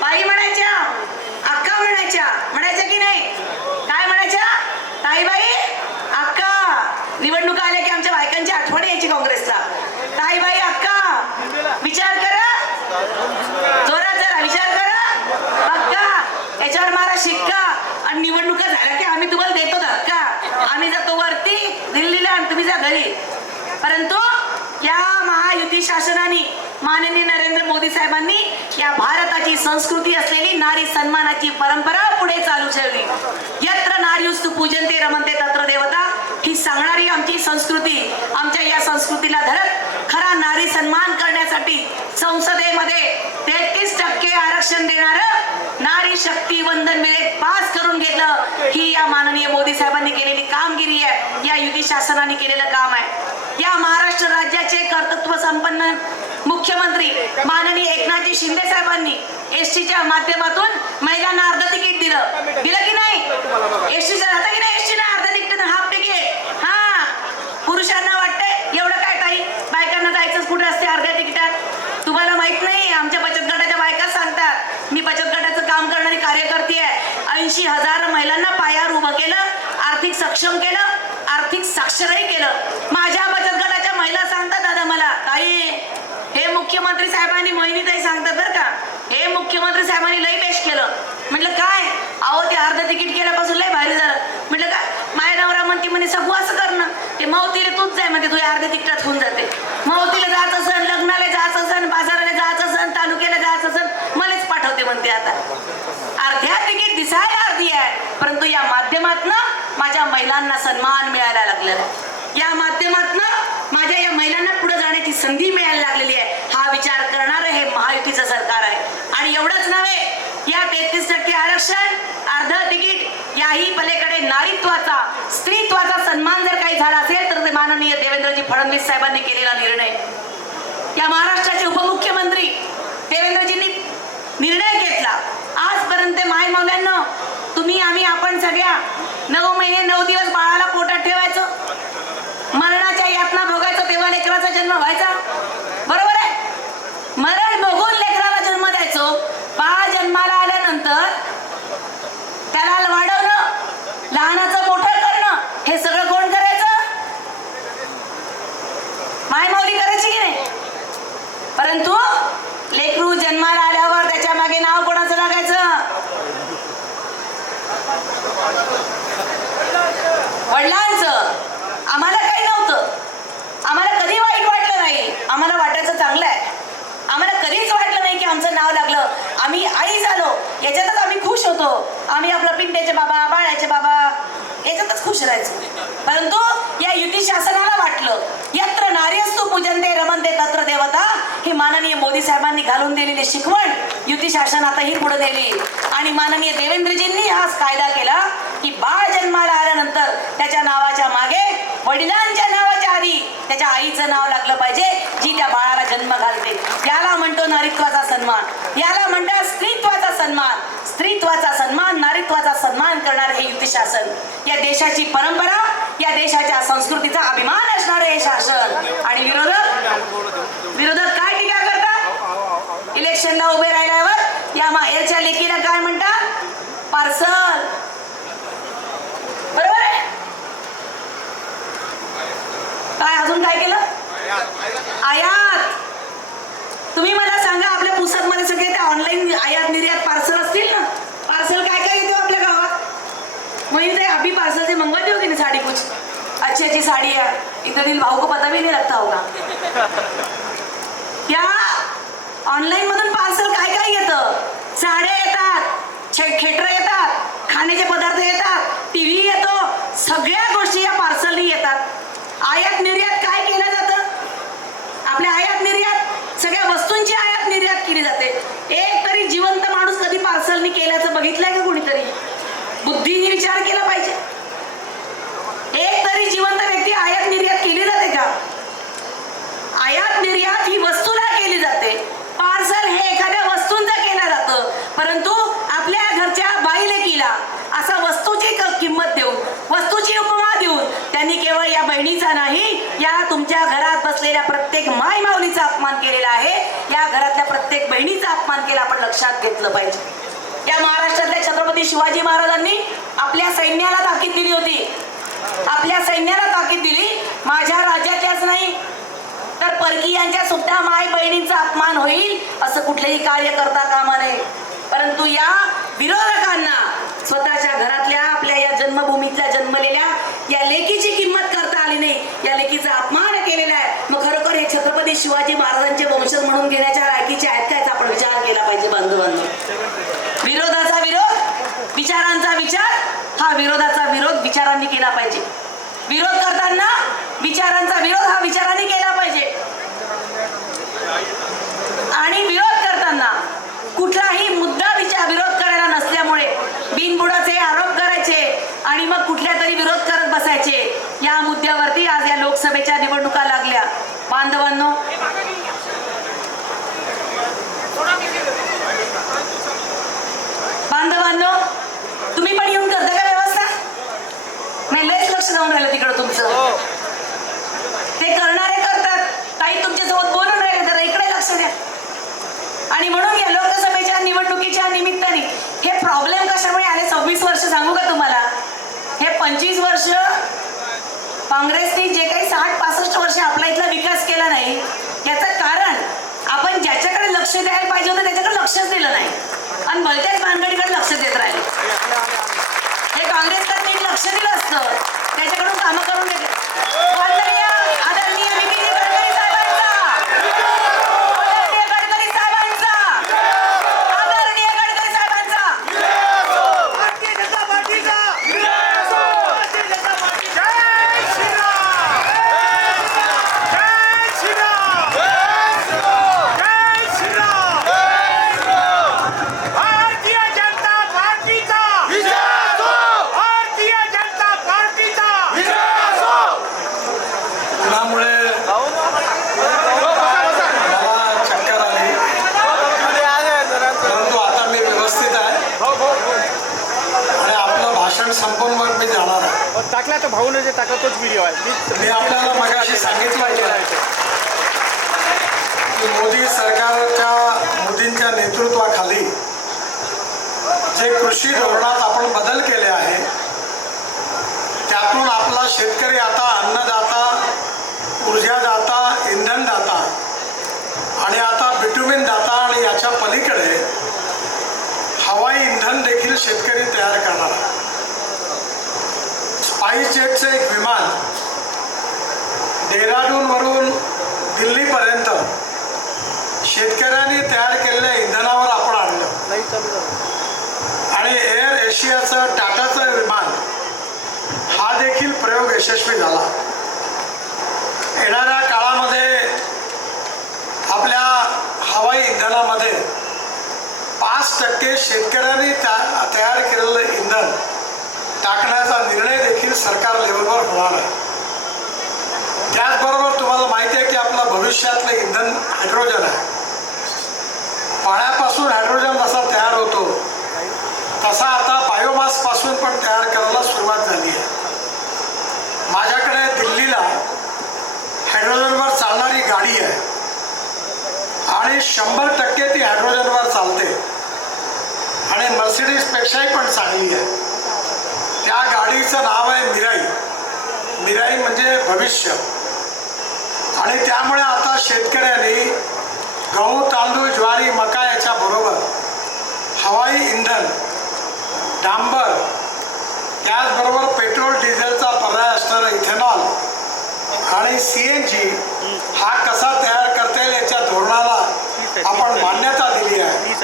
बाई म्हणायच्या, अक्का म्हणायच्या की नाही? काय म्हणायच्या? ताई, बाई, अक्का. निवडणुका आल्या की आमच्या बायकांची आठवण यायची काँग्रेसला. ताई, बाई, अक्का. विचार करा, जोरात जरा विचार करा. अक्का याच्यावर मारा शिक्का, आणि निवडणुका झाल्या की आम्ही तुम्हाला देतो धक्का. आम्ही जातो वरती दिल्लीला आणि तुम्ही जा घरी. परंतु या महायुती शासनाने, माननीय नरेंद्र मोदी साहेबांनी या भारताची संस्कृती असलेली नारी सन्मानाची परंपरा पुढे चालू ठेवली. यत्र नार्युस्तु पूजन्ते रमन्ते तत्र देवता, ही सांगणारी आमची संस्कृती. आमच्या या संस्कृतीला धरत खरा नारी सन्मान करण्यासाठी संसदेमध्ये 33% आरक्षण देणारं नारी शक्ती वंदन विधेयक पास करून घेतलं. ही या माननीय मोदी साहेबांनी केलेली कामगिरी आहे, या युती शासनाने केलेलं काम आहे. या महाराष्ट्र राज्याचे कर्तृत्व संपन्न मुख्यमंत्री माननीय एकनाथजी शिंदे साहेबांनी एसटीच्या माध्यमातून महिलांना अर्ध तिकीट दिलं की नाही? एसटीचं राहतं की नाही? एसटीनं अर्ध तिकीट, हाफ तिकीट. हा, पुरुषांना वाटतंय एवढं काय ताई, बायकांना जायचंच कुठे असते अर्ध्या तिकिटात? तुम्हाला माहित नाही, आमच्या बचत गटाच्या बायका सांगतात. मी बचत गटाचं काम करणारी कार्यकर्ती आहे. 80,000 महिलांना पायावर उभं केलं, आर्थिक सक्षम केलं, आर्थिक साक्षरही केलं. माझ्या बचत गटाच्या महिला सांगतात, दादा मला, ताई हे मुख्यमंत्री साहेबांनी, मोहिनीताई सांगतात बरं का, हे मुख्यमंत्री साहेबांनी लई बेस्ट केलं. म्हटलं काय? अहो ते अर्ध तिकीट केल्यापासून लई भारी झालं. म्हटलं का? माझ्या नवरा म्हणते म्हणे सगू असं करणं, ते मावतीला तूच जाय म्हणजे तुझ्या अर्ध्या तिकिटात होऊन जाते. मावतीला जायचं असन, लग्नाला जायचं असन, बाजाराला जायचं असन, तालुक्याला जायचं असन, मलाच पाठवते म्हणते. आता अर्ध्या तिकीट दिसायला अर्धी आहे, परंतु या माध्यमातून माझ्या महिलांना सन्मान मिळायला लागलेला आहे. या माध्यमातून माझ्या या महिलांना पुढे जाण्याची संधी मिळायला लागलेली आहे. हा विचार करणारं हे महायुतीचं सरकार आहे. आणि एवढंच नव्हे, या 33% आरक्षण, अर्ध तिकीट, याही पलीकडे नारीत्वाचा, स्त्रीत्वाचा सन्मान जर काही झाला असेल तर ते माननीय देवेंद्रजी फडणवीस साहेबांनी केलेला निर्णय. या महाराष्ट्राचे उपमुख्यमंत्री देवेंद्रजींनी निर्णय घेतला. आजपर्यंत माय मौल्यांना तुम्ही, आम्ही, आपण सगळ्या 9 महिने 9 दिवस बाळाला पोटात ठेवायचं, मरणाच्या यातना भोगायचं, तेव्हा लेकराचा जन्म व्हायचा. बरोबर आहे? मरण भोगून लेकराला जन्म द्यायचो. बाळ जन्माला आल्यानंतर त्याला वाढवणं, लहानाचं मोठं करणं, हे सगळं कोण करायचं? मायमाऊली करायची की नाही? होतो. आम्ही आपलं पिंट्याचे बाबा, बाळ्याचे बाबा याच्यातच खुश राहायचो. परंतु या युती शासनाला वाटलं यत्र नार्यस्तु पूजन्ते रमन्ते तत्र देवता, ही माननीय मोदी साहेबांनी घालून दिलेली शिकवण युती शासन आता ही पुढे नेली. आणि माननीय देवेंद्रजींनी हा कायदा केला की बाळ जन्माला आल्यानंतर त्याच्या नावाच्या मागे वडिलांच्या नावाच्या आधी त्याच्या आईचं नाव लागलं पाहिजे, जी त्या बाळाला जन्म घालते. याला म्हणतो नारीत्वाचा सन्मान, याला म्हणतात स्त्रीत्वाचा सन्मान. स्त्रीत्वाचा सन्मान, नारीत्वाचा सन्मान करणारे हे युती शासन, या देशाची परंपरा, या देशाच्या संस्कृतीचा अभिमान असणारे हे शासन. आणि विरोधक काय टीका करतात? इलेक्शनला उभे राहिल्यावर या माहेरच्या लेकीला काय म्हणतात? पार्सल. बरोबर आहे? काय अजून काय केलं? आयात. तुम्ही मला सांगा, आपल्या पुस्तक मध्ये सगळे ते ऑनलाईन आयात निर्यात पार्सल असतील ना? पार्सल काय काय येतो आपल्या गावात? वही ते अभी पार्सल से मंगवाते होगी ना साड़ी, कुछ अच्छी अच्छी साड़ी है, इतने दिन भाऊ को पता भी नहीं लगता होगा. या ऑनलाईन मधून पार्सल काय काय येतं? साड्या येतात, खेटर येतात, खाण्याचे पदार्थ येतात, टीव्ही येतो, सगळ्या गोष्टी या पार्सलनी येतात. आयात निर्यात काय केलं जातं? आपल्या आयात निर्यात सगळ्या वस्तूंची आयात निर्यात केली जाते. एक तरी जिवंत माणूस कधी पार्सलनी केल्याचं बघितलंय का कोणीतरी? बुद्धीने विचार केला पाहिजे. एक तरी जिवंत व्यक्ती आयात निर्यात केली जाते का? आयात निर्यात ही वस्तूला केली जाते, पार्सल हे एखाद्या वस्तूंचं केलं जातं. परंतु आपल्या घरच्या बाईलेकीला असा वस्तूची किंमत देऊन, वस्तूची उपमा देऊन त्यांनी केवळ या बहिणीचा नाही, या तुमच्या घरात बसलेल्या प्रत्येक माय माऊलीचा अपमान केलेला आहे. या घरातल्या प्रत्येक बहिणीचा अपमान केला, आपण लक्षात घेतलं पाहिजे. या महाराष्ट्रातल्या छत्रपती शिवाजी महाराजांनी आपल्या सैन्याला ताकीद दिली होती. आपल्या सैन्याला ताकीद दिली, माझ्या राज्यातल्याच नाही तर परकीयांच्या सुद्धा माय बहिणींचा अपमान होईल असं कुठलेही कार्य करता कामा नये. परंतु या विरोधकांना स्वतःच्या घरातल्या, आपल्या या जन्मभूमीतल्या जन्मलेल्या या लेकीची किंमत करता आली नाही, या लेकीचा अपमान केलेला आहे. मग खरोखर हे छत्रपती शिवाजी महाराजांचे वंशज म्हणून घेण्याच्या लायकीचे आहेत का, याचा आपण विचार केला पाहिजे बांधवांनो. विरोधाचा विरोध, विचारांचा विचार, हा विरोधाचा विरोध विचारांनी केला पाहिजे. विरोध करताना विचारांचा विरोध हा विचारांनी केला पाहिजे. आणि विरोध करताना कुठलाही मुद्दा विरोध करायला नसल्यामुळे बिनबुडाचे आरोप करायचे आणि मग कुठल्या तरी विरोध करत बसायचे. या मुद्द्यावरती आज या लोकसभेच्या निवडणुका लागल्या. बांधवांनो, तुम्ही पण येऊन करता का व्यवस्था? मी लयच लक्ष जाऊन राहिलं तिकडं तुमचं. ते करणारे करतात, काही तुमच्यासोबत बोलून राहिले, तर इकडे लक्ष द्या. आणि म्हणून या लोकसभेच्या निवडणुकीच्या निमित्ताने हे प्रॉब्लेम कशामुळे आले? 26 वर्ष सांगू का तुम्हाला? हे 25 वर्ष काँग्रेसने जे काही 60-65 वर्ष आपला इथला विकास केला नाही, याचं कारण आपण ज्याच्याकडे लक्ष द्यायला पाहिजे होतं त्याच्याकडे लक्षच दिलं नाही आणि भलत्याच भानगडीकडे लक्ष देत राहिले. हे काँग्रेसकडे नीट लक्ष दिलं असतं, त्याच्याकडून कामं करून देते. आदरणीय नितीन गडकरी साहेबांचा, आदरणीय गडकरी साहेबांचा, आदरणीय गडकरी साहेबांचा, भारतीय जनता पार्टीचा, भारतीय जनता पार्टी, जय श्रीराम, जय श्रीराम, जय श्रीराम, भारतीय जनता पार्टीचा विजय असो, भारतीय जनता पार्टीचा विजय असो. त्यामुळे मला चक्कर आली, परंतु आता मी व्यवस्थित आहे आणि आपलं भाषण संपून मग मी जाणार आहे. टाकला तर भाऊने जे टाकला तोच व्हिडिओ आहे. मी आपल्याला मगाशी सांगितलं की मोदी सरकारच्या, मोदींच्या नेतृत्वाखाली जे कृषी धोरणात आपण बदल केले आहे, त्यातून आपला शेतकरी आता अन्नदाता, ऊर्जादाता, इंधनदाता आणि आता बिटुमिन दाता आणि याच्या पलीकडे हवाई इंधन देखील शेतकरी तयार करणार आहे. स्पाइसजेटचं एक विमान डेहराडूनवरून दिल्लीपर्यंत शेतकऱ्यांनी तयार केलेल्या इंधनावर आपण आणलं आणि यशस्वी झाला. येणाऱ्या काळामध्ये आपल्या हवाई इंधनामध्ये 5% शेतकऱ्यांनी तयार केलेलं इंधन टाकण्याचा निर्णय देखील सरकार लेवलवर होणार आहे. त्याचबरोबर तुम्हाला माहिती आहे की आपलं भविष्यातलं इंधन हायड्रोजन आहे. पाण्यापासून हायड्रोजन जसा तयार होतो तसा आता बायोमासपासून पण तयार करायला सुरुवात झाली आहे. माझ्याकडे दिल्लीला हायड्रोजनवर चालणारी गाडी आहे आणि 100% ती हायड्रोजनवर चालते आणि मर्सिडीजपेक्षाही पण चांगली आहे. त्या गाडीचं नाव आहे मिराई. मिराई म्हणजे भविष्य. आणि त्यामुळे आता शेतकऱ्यांनी गहू, तांदूळ, ज्वारी, मका याच्याबरोबर हवाई इंधन, डांबर, त्याचबरोबर पेट्रोल डिझेलचा पर्याय असणारा इथेनॉल आणि CNG हा कसा तयार करता येईल याच्या धोरणाला आपण मान्यता दिली आहे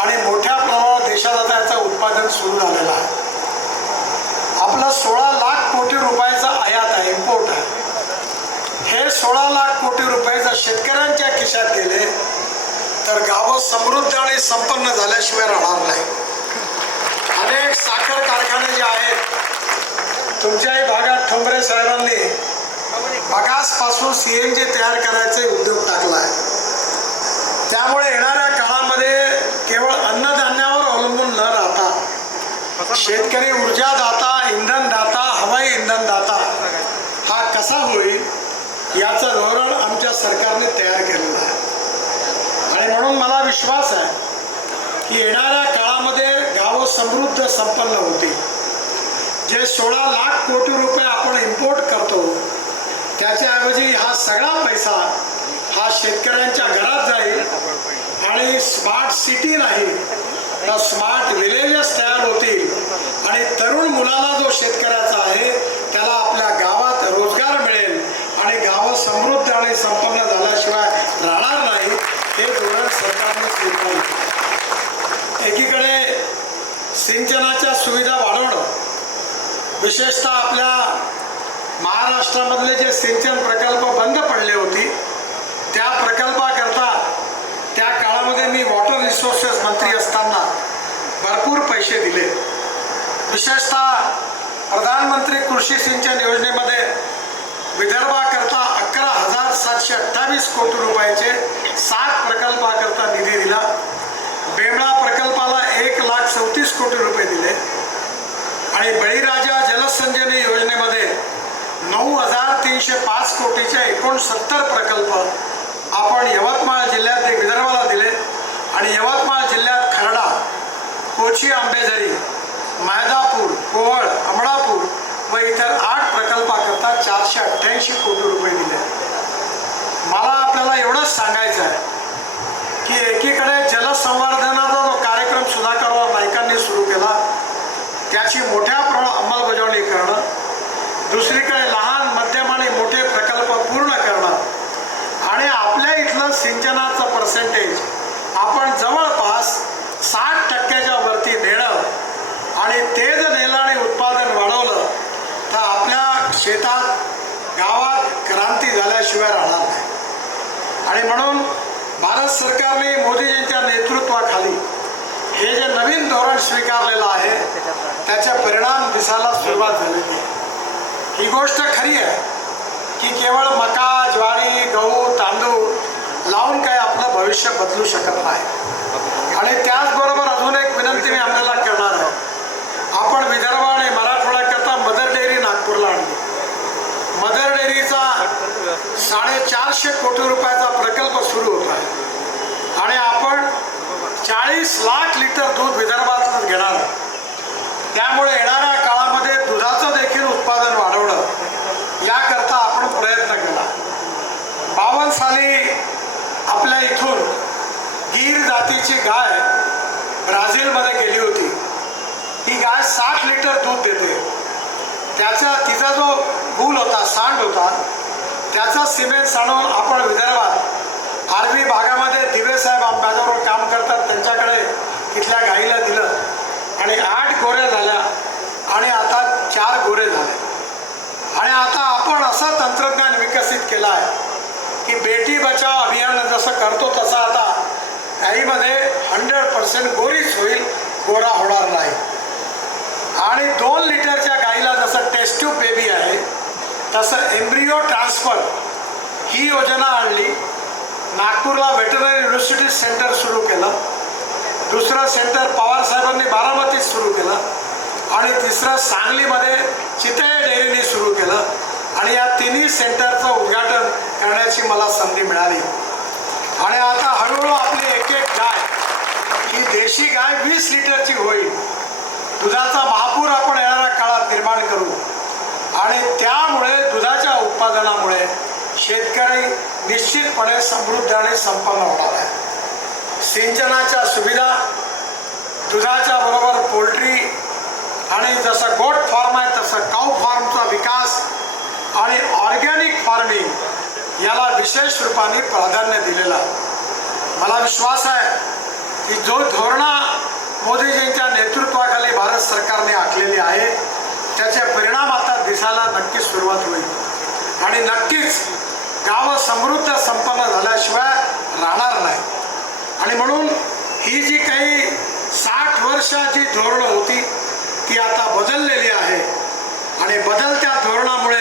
आणि मोठ्या प्रमाणावर देशात आता याचं उत्पादन सुरू झालेलं आहे. आपलं 16 लाख कोटी रुपयाचा आयात आहे, इम्पोर्ट आहे. हे 16 लाख कोटी रुपये जर शेतकऱ्यांच्या खिशात गेले तर गावं समृद्ध आणि संपन्न झाल्याशिवाय राहणार नाही. अनेक साखर कारखाने जे आहेत तुमच्याही भागात ठोंबरे साहेबांनी बगासपासून CNG तयार करायचे उद्योग टाकला आहे. त्यामुळे येणाऱ्या काळामध्ये केवळ अन्नधान्यावर अवलंबून न राहता शेतकरी ऊर्जादाता, इंधनदाता, हवाई इंधनदाता हा कसा होईल याचं धोरण आमच्या सरकारने तयार केलेलं आहे. आणि म्हणून मला विश्वास आहे की येणाऱ्या काळामध्ये गावं समृद्ध संपन्न होतील. जे 16 लाख कोटी रुपये आपण इम्पोर्ट करतो त्याच्याऐवजी हा सगळा पैसा हा शेतकऱ्यांच्या घरात जाईल आणि स्मार्ट सिटी नाही तर स्मार्ट विलेजेस तयार होतील आणि तरुण मुलाला जो शेतकऱ्याचा आहे त्याला आपल्या गावात रोजगार मिळेल आणि गावं समृद्ध आणि संपन्न झाल्याशिवाय राहणार नाही. हे धोरण सरकारने स्वीकारले. एकीकडे सिंचनाच्या सुविधा वाढवणं, विशेषतः आपल्या महाराष्ट्रामधले जे सिंचन प्रकल्प बंद पडले होते त्या प्रकल्पाकरता त्या काळामध्ये मी वॉटर रिसोर्सेस मंत्री असताना भरपूर पैसे दिले. विशेषतः प्रधानमंत्री कृषी सिंचन योजनेमध्ये विदर्भाकरता 11,728 कोटी रुपयाचे 7 प्रकल्पाकरता निधी दिला. बेमळा प्रकल्पाला 1,34 कोटी रुपये दिले आणि बळीराजा जलसंजीवनी योजनेमध्ये 9,305 कोटीचे 69 प्रकल्प आपण यवतमाळ जिल्ह्यात विदर्भाला दिले आणि यवतमाळ जिल्ह्यात खर्डा, कोची, आंबेझरी, मैदापूर, कोहळ, अमळापूर व इतर 8 प्रकल्पाकरता 488 कोटी रुपये दिले. मला आपल्याला एवढंच सांगायचं आहे की एकीकडे जलसंवर्धनाचा जो कार्यक्रम सुधाकर नाईकांनी सुरू केला त्याची मोठ्या प्रमाणात अंमलबजावणी करणं, दुसरीकडे लहान, मध्यम आणि मोठे प्रकल्प पूर्ण करणं आणि आपल्या इथलं सिंचनाचं पर्सेंटेज आपण जवळपास 60% वरती नेणं आणि ते जर नेलं आणि उत्पादन वाढवलं तर आपल्या शेतात, गावात क्रांती झाल्याशिवाय राहणार नाही. आणि म्हणून भारत सरकारने मोदीजींच्या नेतृत्वाखाली हे जे नवीन धोरण स्वीकारलेलं आहे त्याचे परिणाम दिसायला सुरुवात झालेली आहे. ही गोष्ट खरी आहे की केवळ मका, ज्वारी, गहू, तांदूळ लावून काही आपलं भविष्य बदलू शकत नाही. आणि त्याचबरोबर अजून एक विनंती मी आपल्याला करणार आहे. आपण विदर्भ आणि मराठवाड्याकरता मदर डेअरी नागपूरला आणली. मदर डेअरीचा 450 कोटी रुपयाचा प्रकल्प सुरू होत आहे आणि आपण 40 लाख लिटर दूध विदर्भातून घेणार आहे. त्यामुळे येणाऱ्या काळामध्ये दुधाचं देखील उत्पादन वाढवणं याकरता आपण प्रयत्न केला. 52 साली आपल्या इथून गीर जातीची गाय ब्राझीलमध्ये गेली होती. ही गाय 60 लिटर दूध देते. तिचा जो गूल होता, सांड होता, त्याचा सिमेंट सांडून आपण विदर्भात आर्वी भागामध्ये दिवे साहेब माझ्याबरोबर काम करतात त्यांच्याकडे तिथल्या गाईला दिलं आणि 8 गोऱ्या झाल्या आणि आता 4 गोरे झाले आणि केला आहे की बेटी बचाव अभियान जसं करतो तसं आता गाईमध्ये 100% गोरीच होईल, गोरा होणार नाही. आणि 2 लिटरच्या गाईला जसं टेस्ट ट्यूब बेबी आहे तसं एम्ब्रिओ ट्रान्सफर ही योजना आणली. नागपूरला व्हेटरनरी युनिव्हर्सिटी सेंटर सुरू केलं. दुसरं सेंटर पवारसाहेबांनी बारामतीत सुरू केलं. आणि तिसरं सांगलीमध्ये चितळे डेअरीने सुरू केलं. आणि या तिन्ही सेंटरचं उद्घाटन करण्याची मला संधी मिळाली. आणि आता हळूहळू आपली एक एक गाय ही देशी गाय 20 लिटरची होईल. दुधाचा महापूर आपण येणाऱ्या काळात निर्माण करू. आणि त्यामुळे दुधाच्या उत्पादनामुळे शेतकरी निश्चितपणे समृद्ध आणि संपन्न होणार आहे. सिंचनाच्या सुविधा, दुधाच्या बरोबर पोल्ट्री आणि जसं गोट फार्म आहे तसं काऊ फार्मचा विकास आणि ऑर्गॅनिक फार्मिंग याला विशेष रूपाने प्राधान्य दिलेलं आहे. मला विश्वास आहे की जो धोरणं मोदीजींच्या नेतृत्वाखाली भारत सरकारने आखलेली आहे त्याचे परिणाम आता दिसायला नक्कीच सुरुवात होईल. आणि नक्कीच गावं समृद्ध संपन्न झाल्याशिवाय राहणार नाही. आणि म्हणून ही जी काही 60 वर्षाची धोरणं होती ती आता बदललेली आहे. आणि बदलत्या धोरणामुळे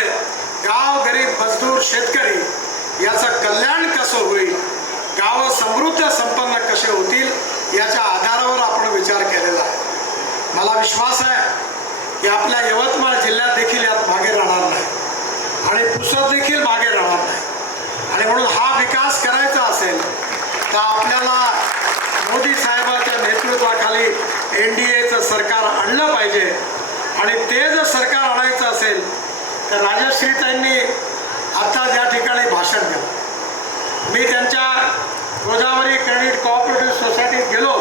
गाव, गरीब, मजदूर, शेतकरी याचं कल्याण कसं होईल, गावं समृद्ध संपन्न कसे होतील याच्या आधारावर आपण विचार केलेला आहे. मला विश्वास आहे की आपल्या यवतमाळ जिल्ह्यात देखील यात मागे राहणार नाही आणि पुसद देखील मागे राहणार नाही. आणि म्हणून हा विकास करायचा असेल तर आपल्याला मोदी साहेबांच्या नेतृत्वाखाली NDAचं सरकार आणलं पाहिजे. आणि ते जर सरकार आणायचं असेल तर राजश्रीताईंनी आता या ठिकाणी भाषण केलं. मी त्यांच्या गोदावरी क्रेडिट कोऑपरेटिव्ह सोसायटीत गेलो.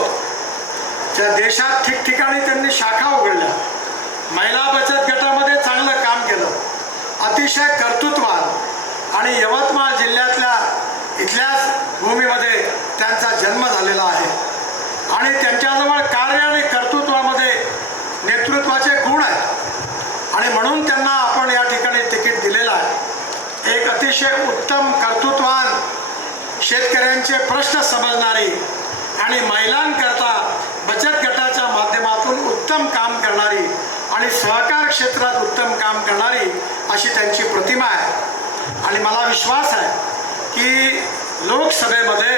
त्या देशात ठिकठिकाणी त्यांनी शाखा उघडल्या. महिला बचत गटामध्ये चांगलं काम केलं. अतिशय कर्तृत्वान आणि यवतमाळ जिल्ह्यातल्या इथल्याच भूमीमध्ये त्यांचा जन्म झालेला आहे. आणि त्यांच्याजवळ कार्य आणि कर्तृत्वामध्ये नेतृत्वाचे गुण आहेत. आणि म्हणून त्यांना आपण या ठिकाणी तिकीट दिलेलं आहे. एक अतिशय उत्तम कर्तृत्वान, शेतकऱ्यांचे प्रश्न समजणारी आणि महिलांकरता बचत गटाच्या माध्यमातून उत्तम काम करणारी आणि सहकार क्षेत्रात उत्तम काम करणारी अशी त्यांची प्रतिमा आहे. आणि मला विश्वास आहे की लोकसभेमध्ये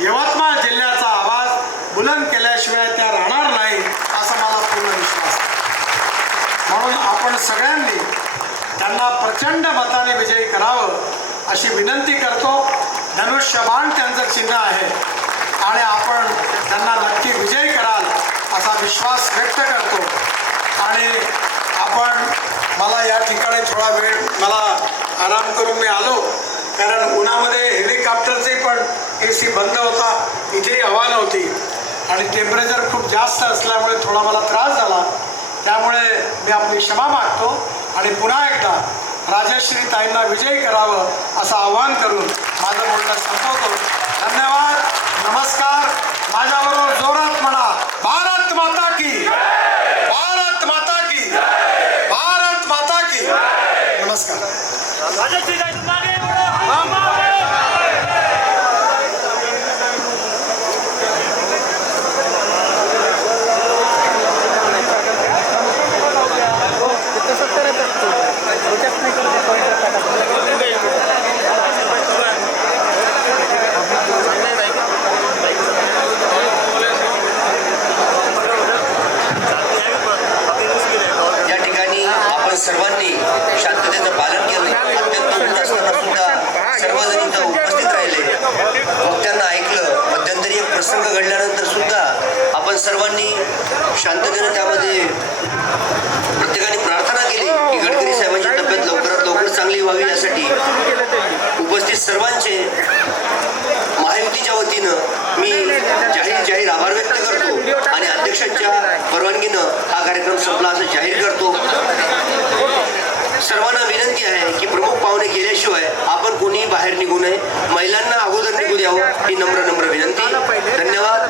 यवतमाळ जिल्ह्याचा आवाज बुलंद केल्याशिवाय त्या राहणार नाही असा मला पूर्ण विश्वास आहे. म्हणून आपण सगळ्यांनी त्यांना प्रचंड मताने विजयी करावं अशी विनंती करतो. धनुष्यबाण त्यांचं चिन्ह आहे आणि आपण त्यांना नक्की विजयी कराल असा विश्वास व्यक्त करतो. आणि आपण मला या ठिकाणी थोडा वेळ मला आराम करून मी आलो, कारण उन्हामध्ये हेलिकॉप्टरचे पण AC बंद होता, इथेही हवा नव्हती आणि टेम्परेचर खूप जास्त असल्यामुळे थोडा मला त्रास झाला. त्यामुळे मी आपली क्षमा मागतो आणि पुन्हा एकदा राजश्री ताईंना विजयी करावं असं आवाहन करून माझं बोलणं संपवतो. धन्यवाद, नमस्कार. माझ्याबरोबर जोरात म्हणा, भारत माता की, भारत माता की, भारत माता की. नमस्कार. सर्वांनी शांततेचं पालन केलं. अत्यंत ऊन असताना सुद्धा सर्वजण इथं उपस्थित राहिले. वक्त्यांना ऐकलं. मध्यंतरी एक प्रसंग घडल्यानंतर सुद्धा आपण सर्वांनी शांततेनं त्यामध्ये प्रत्येकाने प्रार्थना केली की गडकरी साहेबांची तब्येत लवकरात लवकर चांगली व्हावी. यासाठी उपस्थित सर्वांचे महायुतीच्या वतीनं मी जाहीर आभार व्यक्त करतो आणि अध्यक्षांच्या परवानगीनं हा कार्यक्रम संपला असं जाहीर करतो. सर्वांना विनंती आहे की प्रमुख पाहुणे गेल्याशिवाय आपण कोणीही बाहेर निघू नये. महिलांना अगोदर निघू द्यावं ही नम्र विनंती. धन्यवाद.